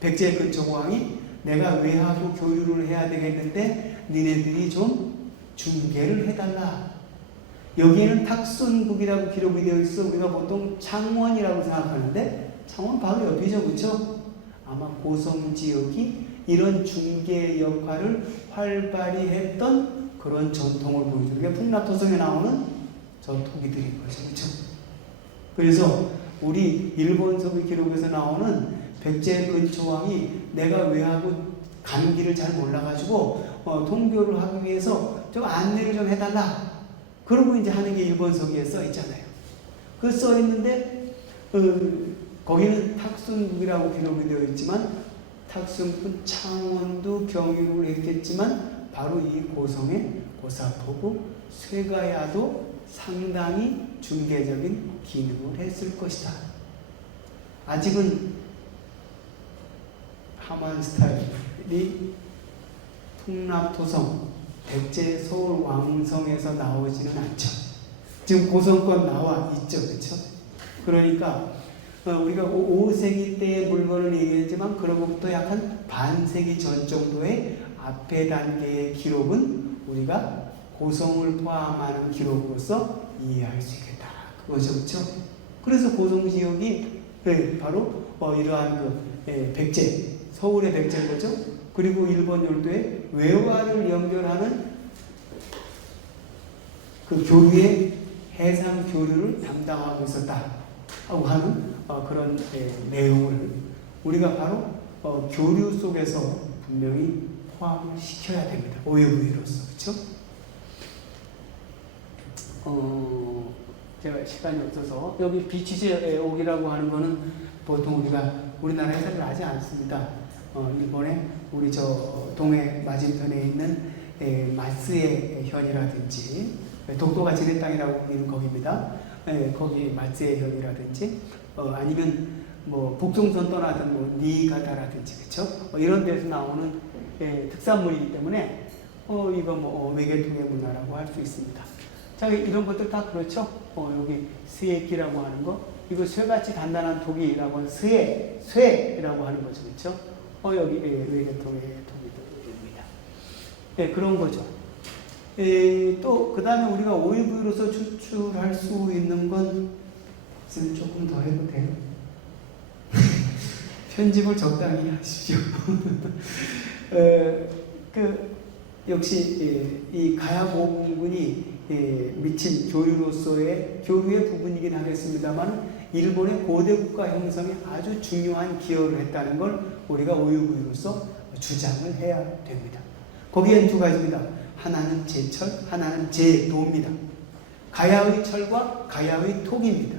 백제 근초고왕이 내가 외하고 교류를 해야 되겠는데 니네들이 좀 중개를 해달라. 여기에는 탁순국이라고 기록이 되어 있어. 우리가 보통 창원이라고 생각하는데 창원 바로 옆이죠. 그렇죠? 아마 고성 지역이 이런 중개 역할을 활발히 했던 그런 전통을 보여주는 게 풍납토성에 나오는 저 토기들인 거죠. 그렇죠? 그래서 우리 일본서기 기록에서 나오는 백제 근초왕이 내가 외하고 가는 길을 잘 몰라가지고 통교를 하기 위해서 좀 안내를 좀 해달라. 그러고 이제 하는 게 일본서기에 써 있잖아요. 그 써 있는데 거기는 탁순국이라고 기록이 되어 있지만 탁순군 창원도 경유를 했겠지만 바로 이 고성의 고사포구 쇠가야도 상당히 중개적인 기능을 했을 것이다. 아직은 함안 스타일이 풍납토성, 백제 서울 왕성에서 나오지는 않죠. 지금 고성권 나와 있죠. 그렇죠? 그러니까 우리가 5세기 때의 물건을 얘기했지만 그로부터 약 한 반세기 전 정도의 앞에 단계의 기록은 우리가 고성을 포함하는 기록으로서 이해할 수 있겠다. 그거죠, 그렇죠? 그래서 고성 지역이 바로 이러한 백제, 서울의 백제인 거죠. 그리고 일본 열도의 외화를 연결하는 그 교류의 해상 교류를 담당하고 있었다 하고 하는 그런 내용을 우리가 바로 교류 속에서 분명히 포함시켜야 됩니다. 오유부위로서. 그렇죠? 제가 시간이 없어서 여기 비치제 옥이라고 하는 거는 보통 우리나라에서 잘 하지 않습니다. 일본의 우리 저 동해 맞은편에 있는 마스의 현이라든지 독도가 지네 땅이라고 불리는 거기입니다. 거기 마스의 현이라든지 아니면 뭐 북송선 떠나든 뭐 니가다라든지 그렇죠? 이런 데서 나오는 특산물이기 때문에 이거 뭐 외계통의 문화라고 할 수 있습니다. 자, 이런 것들 다 그렇죠? 여기 스에키라고 하는 거, 이거 쇠같이 단단한 독이라고 하는 쇠라고 하는 거죠, 그렇죠? 여기 외계통의 독입니다. 네, 그런 거죠. 또 그 다음에 우리가 오일부위로서 추출할 수 있는 건 조금 더 해도 돼요? 편집을 적당히 하십시오. 역시 이 가야고분군이 미친 교류로서의 교류의 부분이긴 하겠습니다만 일본의 고대 국가 형성에 아주 중요한 기여를 했다는 걸 우리가 오유부위로서 주장을 해야 됩니다. 거기엔 두 가지입니다. 하나는 제철, 하나는 제도입니다. 가야의 철과 가야의 톡입니다.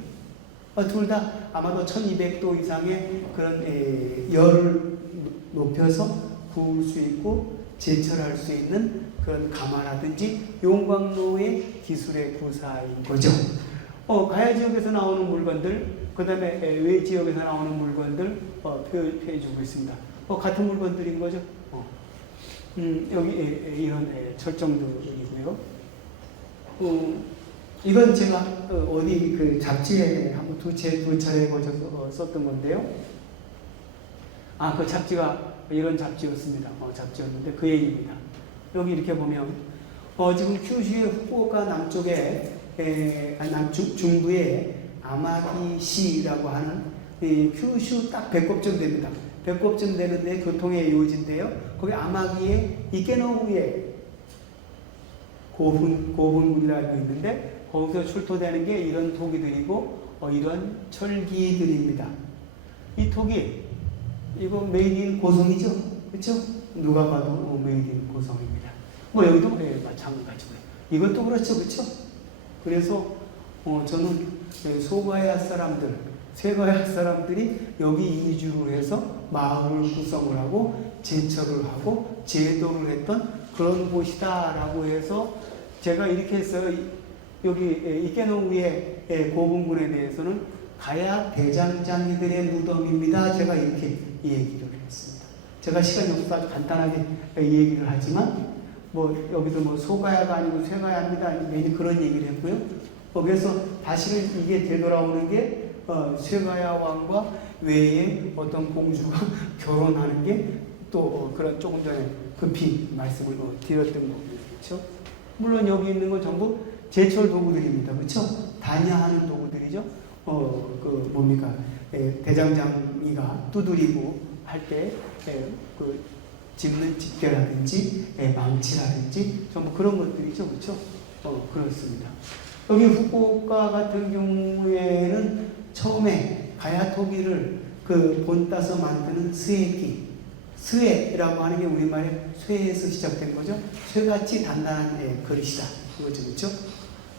둘 다 아마도 1200도 이상의 그런 열을 높여서 구울 수 있고 제철할 수 있는 그런 가마라든지 용광로의 기술의 구사인 거죠. 가야 지역에서 나오는 물건들, 그 다음에 외 지역에서 나오는 물건들 표해주고 있습니다. 같은 물건들인 거죠. 여기 이런 철정들이고요. 이건 제가 어디 그 잡지에 한번 두 차례 걸쳐서 썼던 건데요. 그 잡지가 이런 잡지였습니다. 잡지였는데 그 얘기입니다. 여기 이렇게 보면 지금 큐슈의 후쿠오카 남쪽에 중부에 아마기시라고 하는 큐슈 딱 배꼽쯤 됩니다. 배꼽쯤 되는데 교통의 요지인데요. 거기 아마기에 이케노우에 고분군이라 알고 있는데 거기서 출토되는 게 이런 토기들이고 이런 철기들입니다. 이 토기 이거 메이드 인 고성이죠, 그렇죠? 누가 봐도 메이드 인 고성입니다. 여기도 마찬가지고요. 이것도 그렇죠, 그렇죠? 그래서 저는 소가야 사람들, 세가야 사람들이 여기 이주를 해서 마을을 구성을 하고 제철을 하고 제도를 했던 그런 곳이다라고 해서 제가 이렇게 해서 여기 이케노우의 고분군에 대해서는 가야 대장장이들의 무덤입니다. 제가 이렇게 얘기를 했습니다. 제가 시간이 없어서 아주 간단하게 이 얘기를 하지만 여기도 소가야가 아니고 쇠가야입니다. 그런 얘기를 했고요. 그래서 다시는 이게 되돌아오는 게 쇠가야 왕과 외에 어떤 공주가 결혼하는 게 또 그런 조금 전에 급히 말씀을 드렸던 거고요. 그렇죠? 물론 여기 있는 건 전부 제철 도구들입니다. 그렇죠? 단야하는 도구들이죠. 대장장이가 두드리고 할 때 짚는 집게라든지 망치라든지 전부 그런 것들이죠. 그렇죠? 그렇습니다. 여기 후쿠오카 같은 경우에는 처음에 가야토기를 본 따서 만드는 스에키, 스에라고 하는 게 우리말에 쇠에서 시작된 거죠. 쇠같이 단단한 그릇이다. 그거죠. 그렇죠?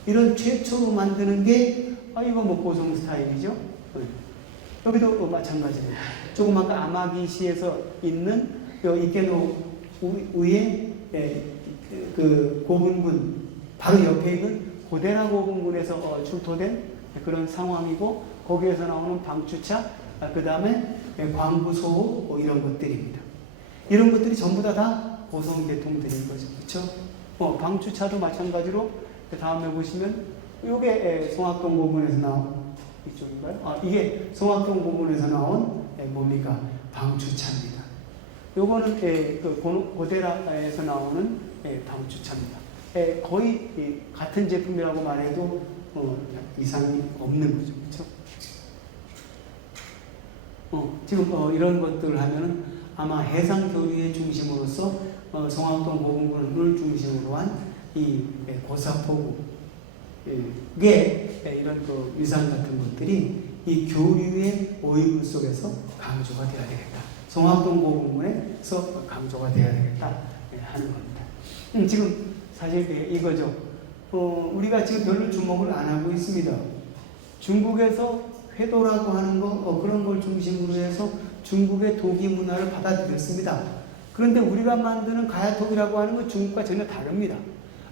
이런 최초로 만드는 게 이거 고성 스타일이죠. 여기도 마찬가지입니다. 조금 아까 아마기시에서 있는 이케노 우에 그 고분군 바로 옆에 있는 고데나 고분군에서 출토된 그런 상황이고 거기에서 나오는 방추차, 그 다음에 광부소 이런 것들입니다. 이런 것들이 전부 다 고성 계통들인 거죠. 그렇죠? 방추차도 마찬가지로 그 다음에 보시면 이게 송악동 고분에서 나온 이쪽인가요? 이게 성악동 부분에서 나온 뭡니까? 방추차입니다. 요거는 그 고데라에서 나오는 방추차입니다. 거의 같은 제품이라고 말해도 이상이 없는 거죠. 그렇죠? 지금 이런 것들을 하면은 아마 해상교류의 중심으로서 성악동 고분군을 중심으로 한 이 고사포구 이런 그 위상 같은 것들이 이 교류의 오이분 속에서 강조가 되어야 되겠다. 성악동 고분군에서 강조가 되어야 되겠다 하는 겁니다. 지금 사실 이거죠. 우리가 지금 별로 주목을 안 하고 있습니다. 중국에서 회도라고 하는 거 그런 걸 중심으로 해서 중국의 도기 문화를 받아들였습니다. 그런데 우리가 만드는 가야토기라고 하는 건 중국과 전혀 다릅니다.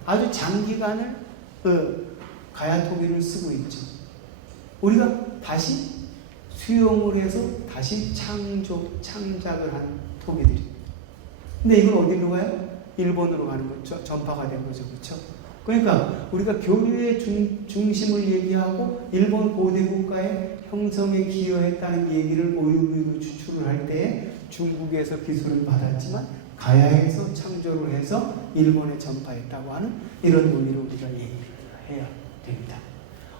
아주 장기간을 가야토기를 쓰고 있죠. 우리가 다시 수용을 해서 다시 창작을 한 토기들이. 근데 이건 어디로 가요? 일본으로 가는 거죠. 전파가 된 거죠. 그렇죠? 그러니까 우리가 교류의 중심을 얘기하고 일본 고대 국가의 형성에 기여했다는 얘기를 오유부유로 추출을 할 때 중국에서 기술을 받았지만 가야에서 창조를 해서 일본에 전파했다고 하는 이런 의미로 우리가 얘기를 해야 됩니다.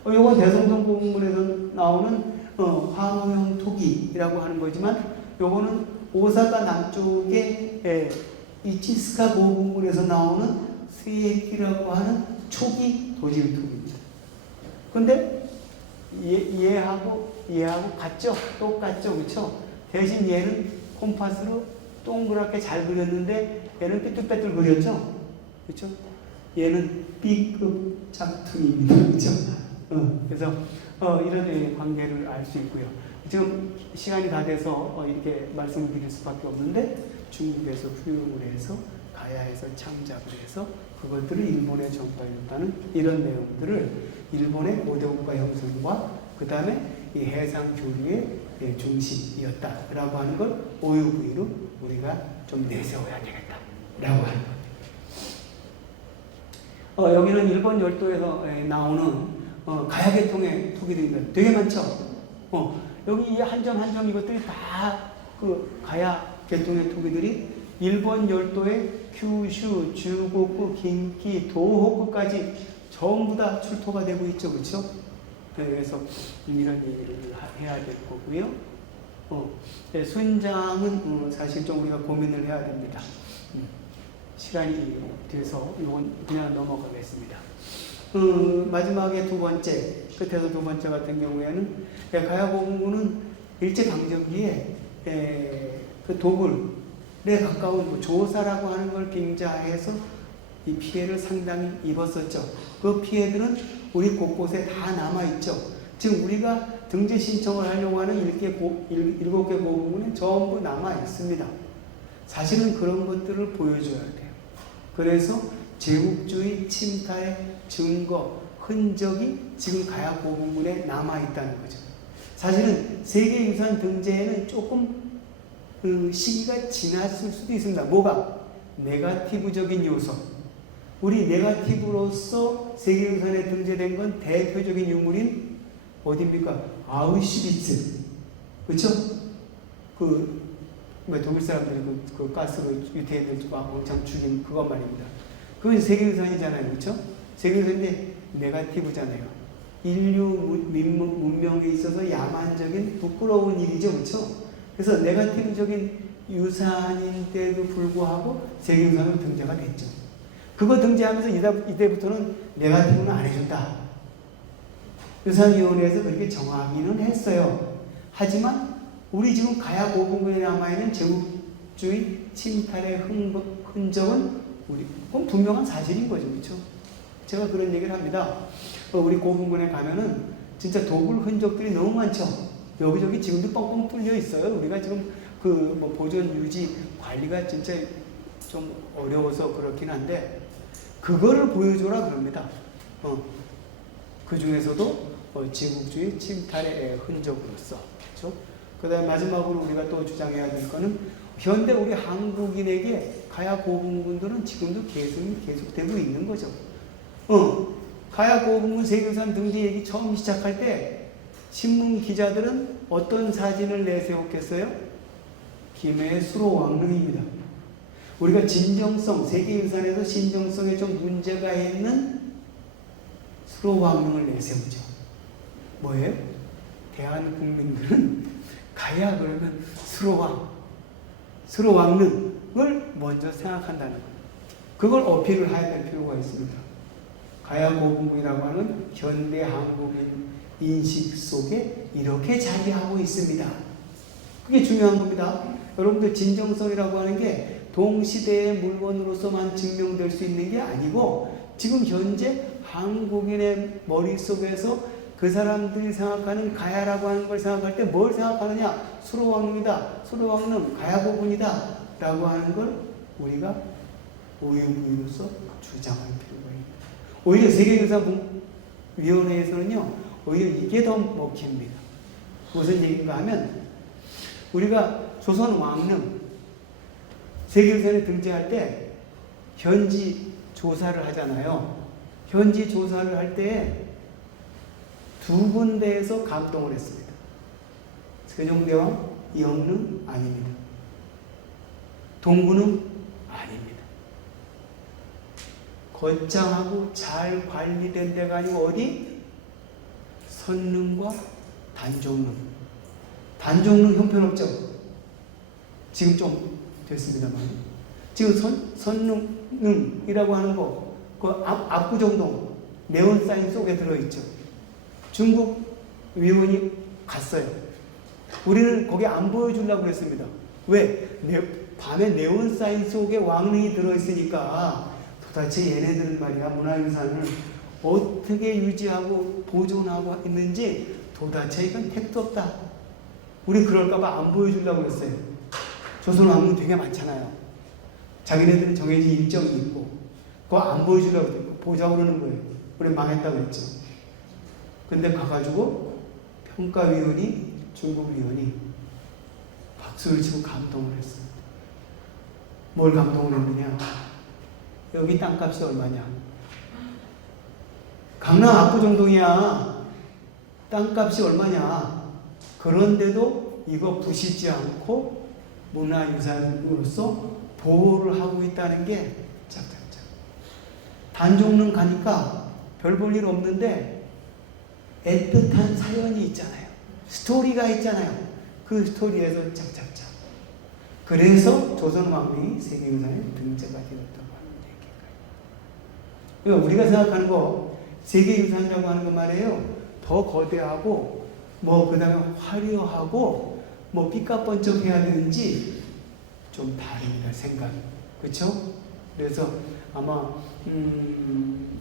요거 대성동 고분군에서 나오는 황호형 토기라고 하는 거지만 요거는 오사카 남쪽의 이치스카 고분군에서 나오는 스에키라고 하는 초기 도질토기입니다. 근데 얘하고 같죠? 똑같죠? 그렇죠? 대신 얘는 콤파스로 동그랗게 잘 그렸는데 얘는 삐뚤빼뚤 그렸죠? 그렇죠? 얘는 B급 짝퉁입니다. 그렇죠? 그래서 이런 관계를 알 수 있고요. 지금 시간이 다 돼서 이렇게 말씀을 드릴 수밖에 없는데 중국에서 후용을 해서 가야에서 창작을 해서 그것들을 일본에 전파했다는 이런 내용들을 일본의 고대국가 형성과 그 다음에 이 해상 교류의 중심이었다라고 하는 걸 오유부유로 우리가 좀 내세워야 되겠다라고 하는 겁니다. 여기는 일본 열도에서 나오는 가야계통의 토기들입니다. 되게 많죠. 여기 한 점 한 점 이것들이 다 그 가야 계통의 토기들이 일본 열도의 규슈, 주고쿠, 긴키, 도호쿠까지 전부 다 출토가 되고 있죠. 그렇죠? 그래서 이런 얘기를 해야 될 거고요. 순장은 사실 좀 우리가 고민을 해야 됩니다. 시간이 돼서 이건 그냥 넘어가겠습니다. 마지막에 두 번째, 끝에서 두 번째 같은 경우에는 가야고분군은 일제강점기에 그 도굴에 가까운 조사라고 하는 걸 빙자해서 이 피해를 상당히 입었었죠. 그 피해들은 우리 곳곳에 다 남아있죠. 지금 우리가 등재 신청을 하려고 하는 7개 고분군에 전부 남아있습니다. 사실은 그런 것들을 보여줘야 돼요. 그래서 제국주의 침탈의 증거, 흔적이 지금 가야 고분군에 남아있다는 거죠. 사실은 세계유산 등재에는 조금 시기가 지났을 수도 있습니다. 뭐가? 네거티브적인 요소. 우리 네거티브로서 세계유산에 등재된 건 대표적인 유물인 어디입니까? 아우슈비츠. 그렇죠? 독일 사람들이 그 가스로 유태인들 왕창 죽인 그것 말입니다. 그건 세계유산이잖아요. 그렇죠? 세계유산인데 네거티브잖아요. 인류 문명에 있어서 야만적인 부끄러운 일이죠. 그렇죠? 그래서 네거티브적인 유산인데도 불구하고 세계유산으로 등재가 됐죠. 그거 등재하면서 이때부터는 네거티브는 안 해준다. 유산위원회에서 그렇게 정하기는 했어요. 하지만 우리 지금 가야 고분군에 남아있는 제국주의 침탈의 흔적은 그건 분명한 사실인 거죠. 그렇죠? 제가 그런 얘기를 합니다. 우리 고분군에 가면은 진짜 도굴 흔적들이 너무 많죠. 여기저기 지금도 뻥뻥 뚫려 있어요. 우리가 지금 보존 유지 관리가 진짜 좀 어려워서 그렇긴 한데 그거를 보여줘라 그럽니다. 그 중에서도 제국주의 침탈의 흔적으로서. 그렇죠? 그 다음에 마지막으로 우리가 또 주장해야 될 거는 현대 우리 한국인에게 가야 고분군들은 지금도 계속되고 있는 거죠. 가야 고분군 세계유산 등재 얘기 처음 시작할 때 신문 기자들은 어떤 사진을 내세웠겠어요? 김해의 수로왕릉입니다. 우리가 진정성, 세계유산에서 진정성에 좀 문제가 있는 수로왕릉을 내세우죠. 뭐예요? 대한 국민들은 가야 그러면 수로왕릉을 먼저 생각한다는 거예요. 그걸 어필을 해야 될 필요가 있습니다. 가야 고궁이라고 하는 현대 한국인 인식 속에 이렇게 자리하고 있습니다. 그게 중요한 겁니다. 여러분들 진정성이라고 하는 게 동시대의 물건으로서만 증명될 수 있는 게 아니고 지금 현재 한국인의 머릿속에서 그 사람들이 생각하는 가야라고 하는 걸 생각할 때 뭘 생각하느냐? 수로왕릉이다. 수로왕릉 가야고군이다. 라고 하는 걸 우리가 오유부유로서 주장할 필요가 있습니다. 오히려 세계유산위원회에서는요. 오히려 이게 더 먹힙니다. 무슨 얘기인가 하면 우리가 조선 왕릉 세계유산에 등재할 때 현지 조사를 하잖아요. 현지 조사를 할 때 두 군데에서 감동을 했습니다. 세종대왕 영릉 아닙니다. 동군은 아닙니다. 거창하고 잘 관리된 데가 아니고 어디? 선릉과 단종릉. 단종릉 형편없죠? 지금 좀 됐습니다만. 지금 선릉이라고 하는 거, 그 압구정동 네온사인 속에 들어있죠. 중국 위원이 갔어요. 우리는 거기 안 보여주려고 했습니다. 왜? 밤에 네온사인 속에 왕릉이 들어있으니까 도대체 얘네들 말이야 문화유산을 어떻게 유지하고 보존하고 있는지 도대체 이건 택도 없다. 우리 그럴까봐 안 보여주려고 했어요. 조선 왕릉 되게 많잖아요. 자기네들은 정해진 일정이 있고 그거 안 보여주려고 했고 보자고 그러는 거예요. 우리 망했다고 했죠. 근데 가가지고 평가위원이 중국 위원이 박수를 치고 감동을 했습니다. 뭘 감동을 했느냐? 여기 땅값이 얼마냐? 강남 압구정동이야. 땅값이 얼마냐? 그런데도 이거 부시지 않고 문화유산으로서 보호를 하고 있다는 게 짝짝짝. 단종릉 가니까 별 볼 일 없는데 애틋한 사연이 있잖아요. 스토리가 있잖아요. 그 스토리에서 짝짝짝. 그래서 조선왕릉이 세계유산에 등재가 되었다고 하는 얘기예요. 그러니까 우리가 생각하는 거 세계유산이라고 하는 거 말이에요. 더 거대하고 그 다음에 화려하고 삐까뻔쩍해야 되는지 좀 다릅니다. 생각이. 그렇죠? 그래서 아마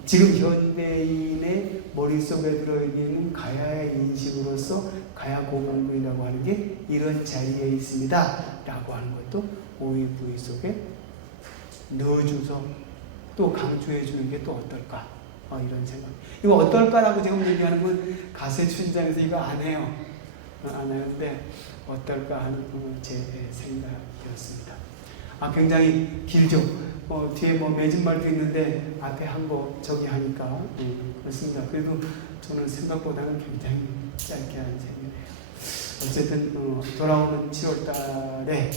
지금 현대인의 머릿속에 들어있는 가야의 인식으로서 가야고궁이라고 하는 게 이런 자리에 있습니다. 라고 하는 것도 오이부이 속에 넣어줘서 또 강조해 주는 게 또 어떨까? 이런 생각. 이거 어떨까라고 지금 얘기하는 건 가세 춘장에서 이거 안 해요. 안 하는데 어떨까 하는 제 생각이었습니다. 굉장히 길죠. 뒤에 맺은 말도 있는데 앞에 한 거 저기 하니까 그렇습니다. 그래도 저는 생각보다는 굉장히 짧게 한 셈이네요. 어쨌든 돌아오는 7월 달에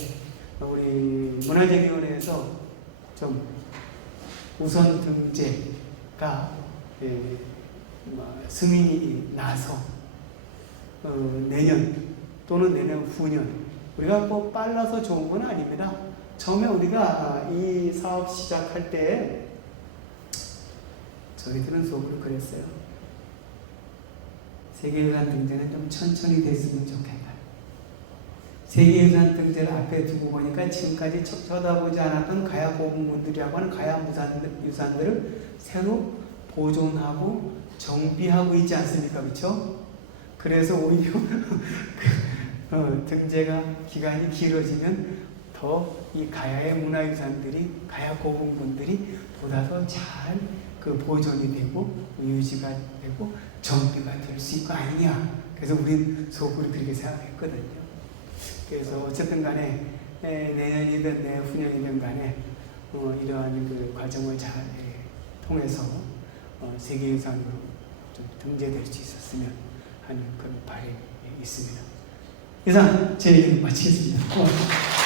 우리 문화재위원회에서 좀 우선 등재가 승인이 나서 내년 또는 내년 후년 우리가 빨라서 좋은 건 아닙니다. 처음에 우리가 이 사업 시작할 때 저희들은 속으로 그랬어요. 세계유산 등재는 좀 천천히 됐으면 좋겠다. 세계유산 등재를 앞에 두고 보니까 지금까지 쳐다보지 않았던 가야고궁분들이라고 하는 가야유산들을 새로 보존하고 정비하고 있지 않습니까? 그렇죠? 그래서 오히려 등재가 기간이 길어지면 더 이 가야의 문화유산들이 가야고궁분들이 보다 더 잘 보존이 되고 유지가 되고 정비가 될 수 있고 아니냐. 그래서 우린 속으로 그렇게 생각했거든요. 그래서 어쨌든 간에 내년이든 내후년이든 간에 이러한 과정을 잘 통해서 세계유산으로 좀 등재될 수 있었으면 하는 그런 바람이 있습니다. 이상 제 얘기는 마치겠습니다. 고맙습니다.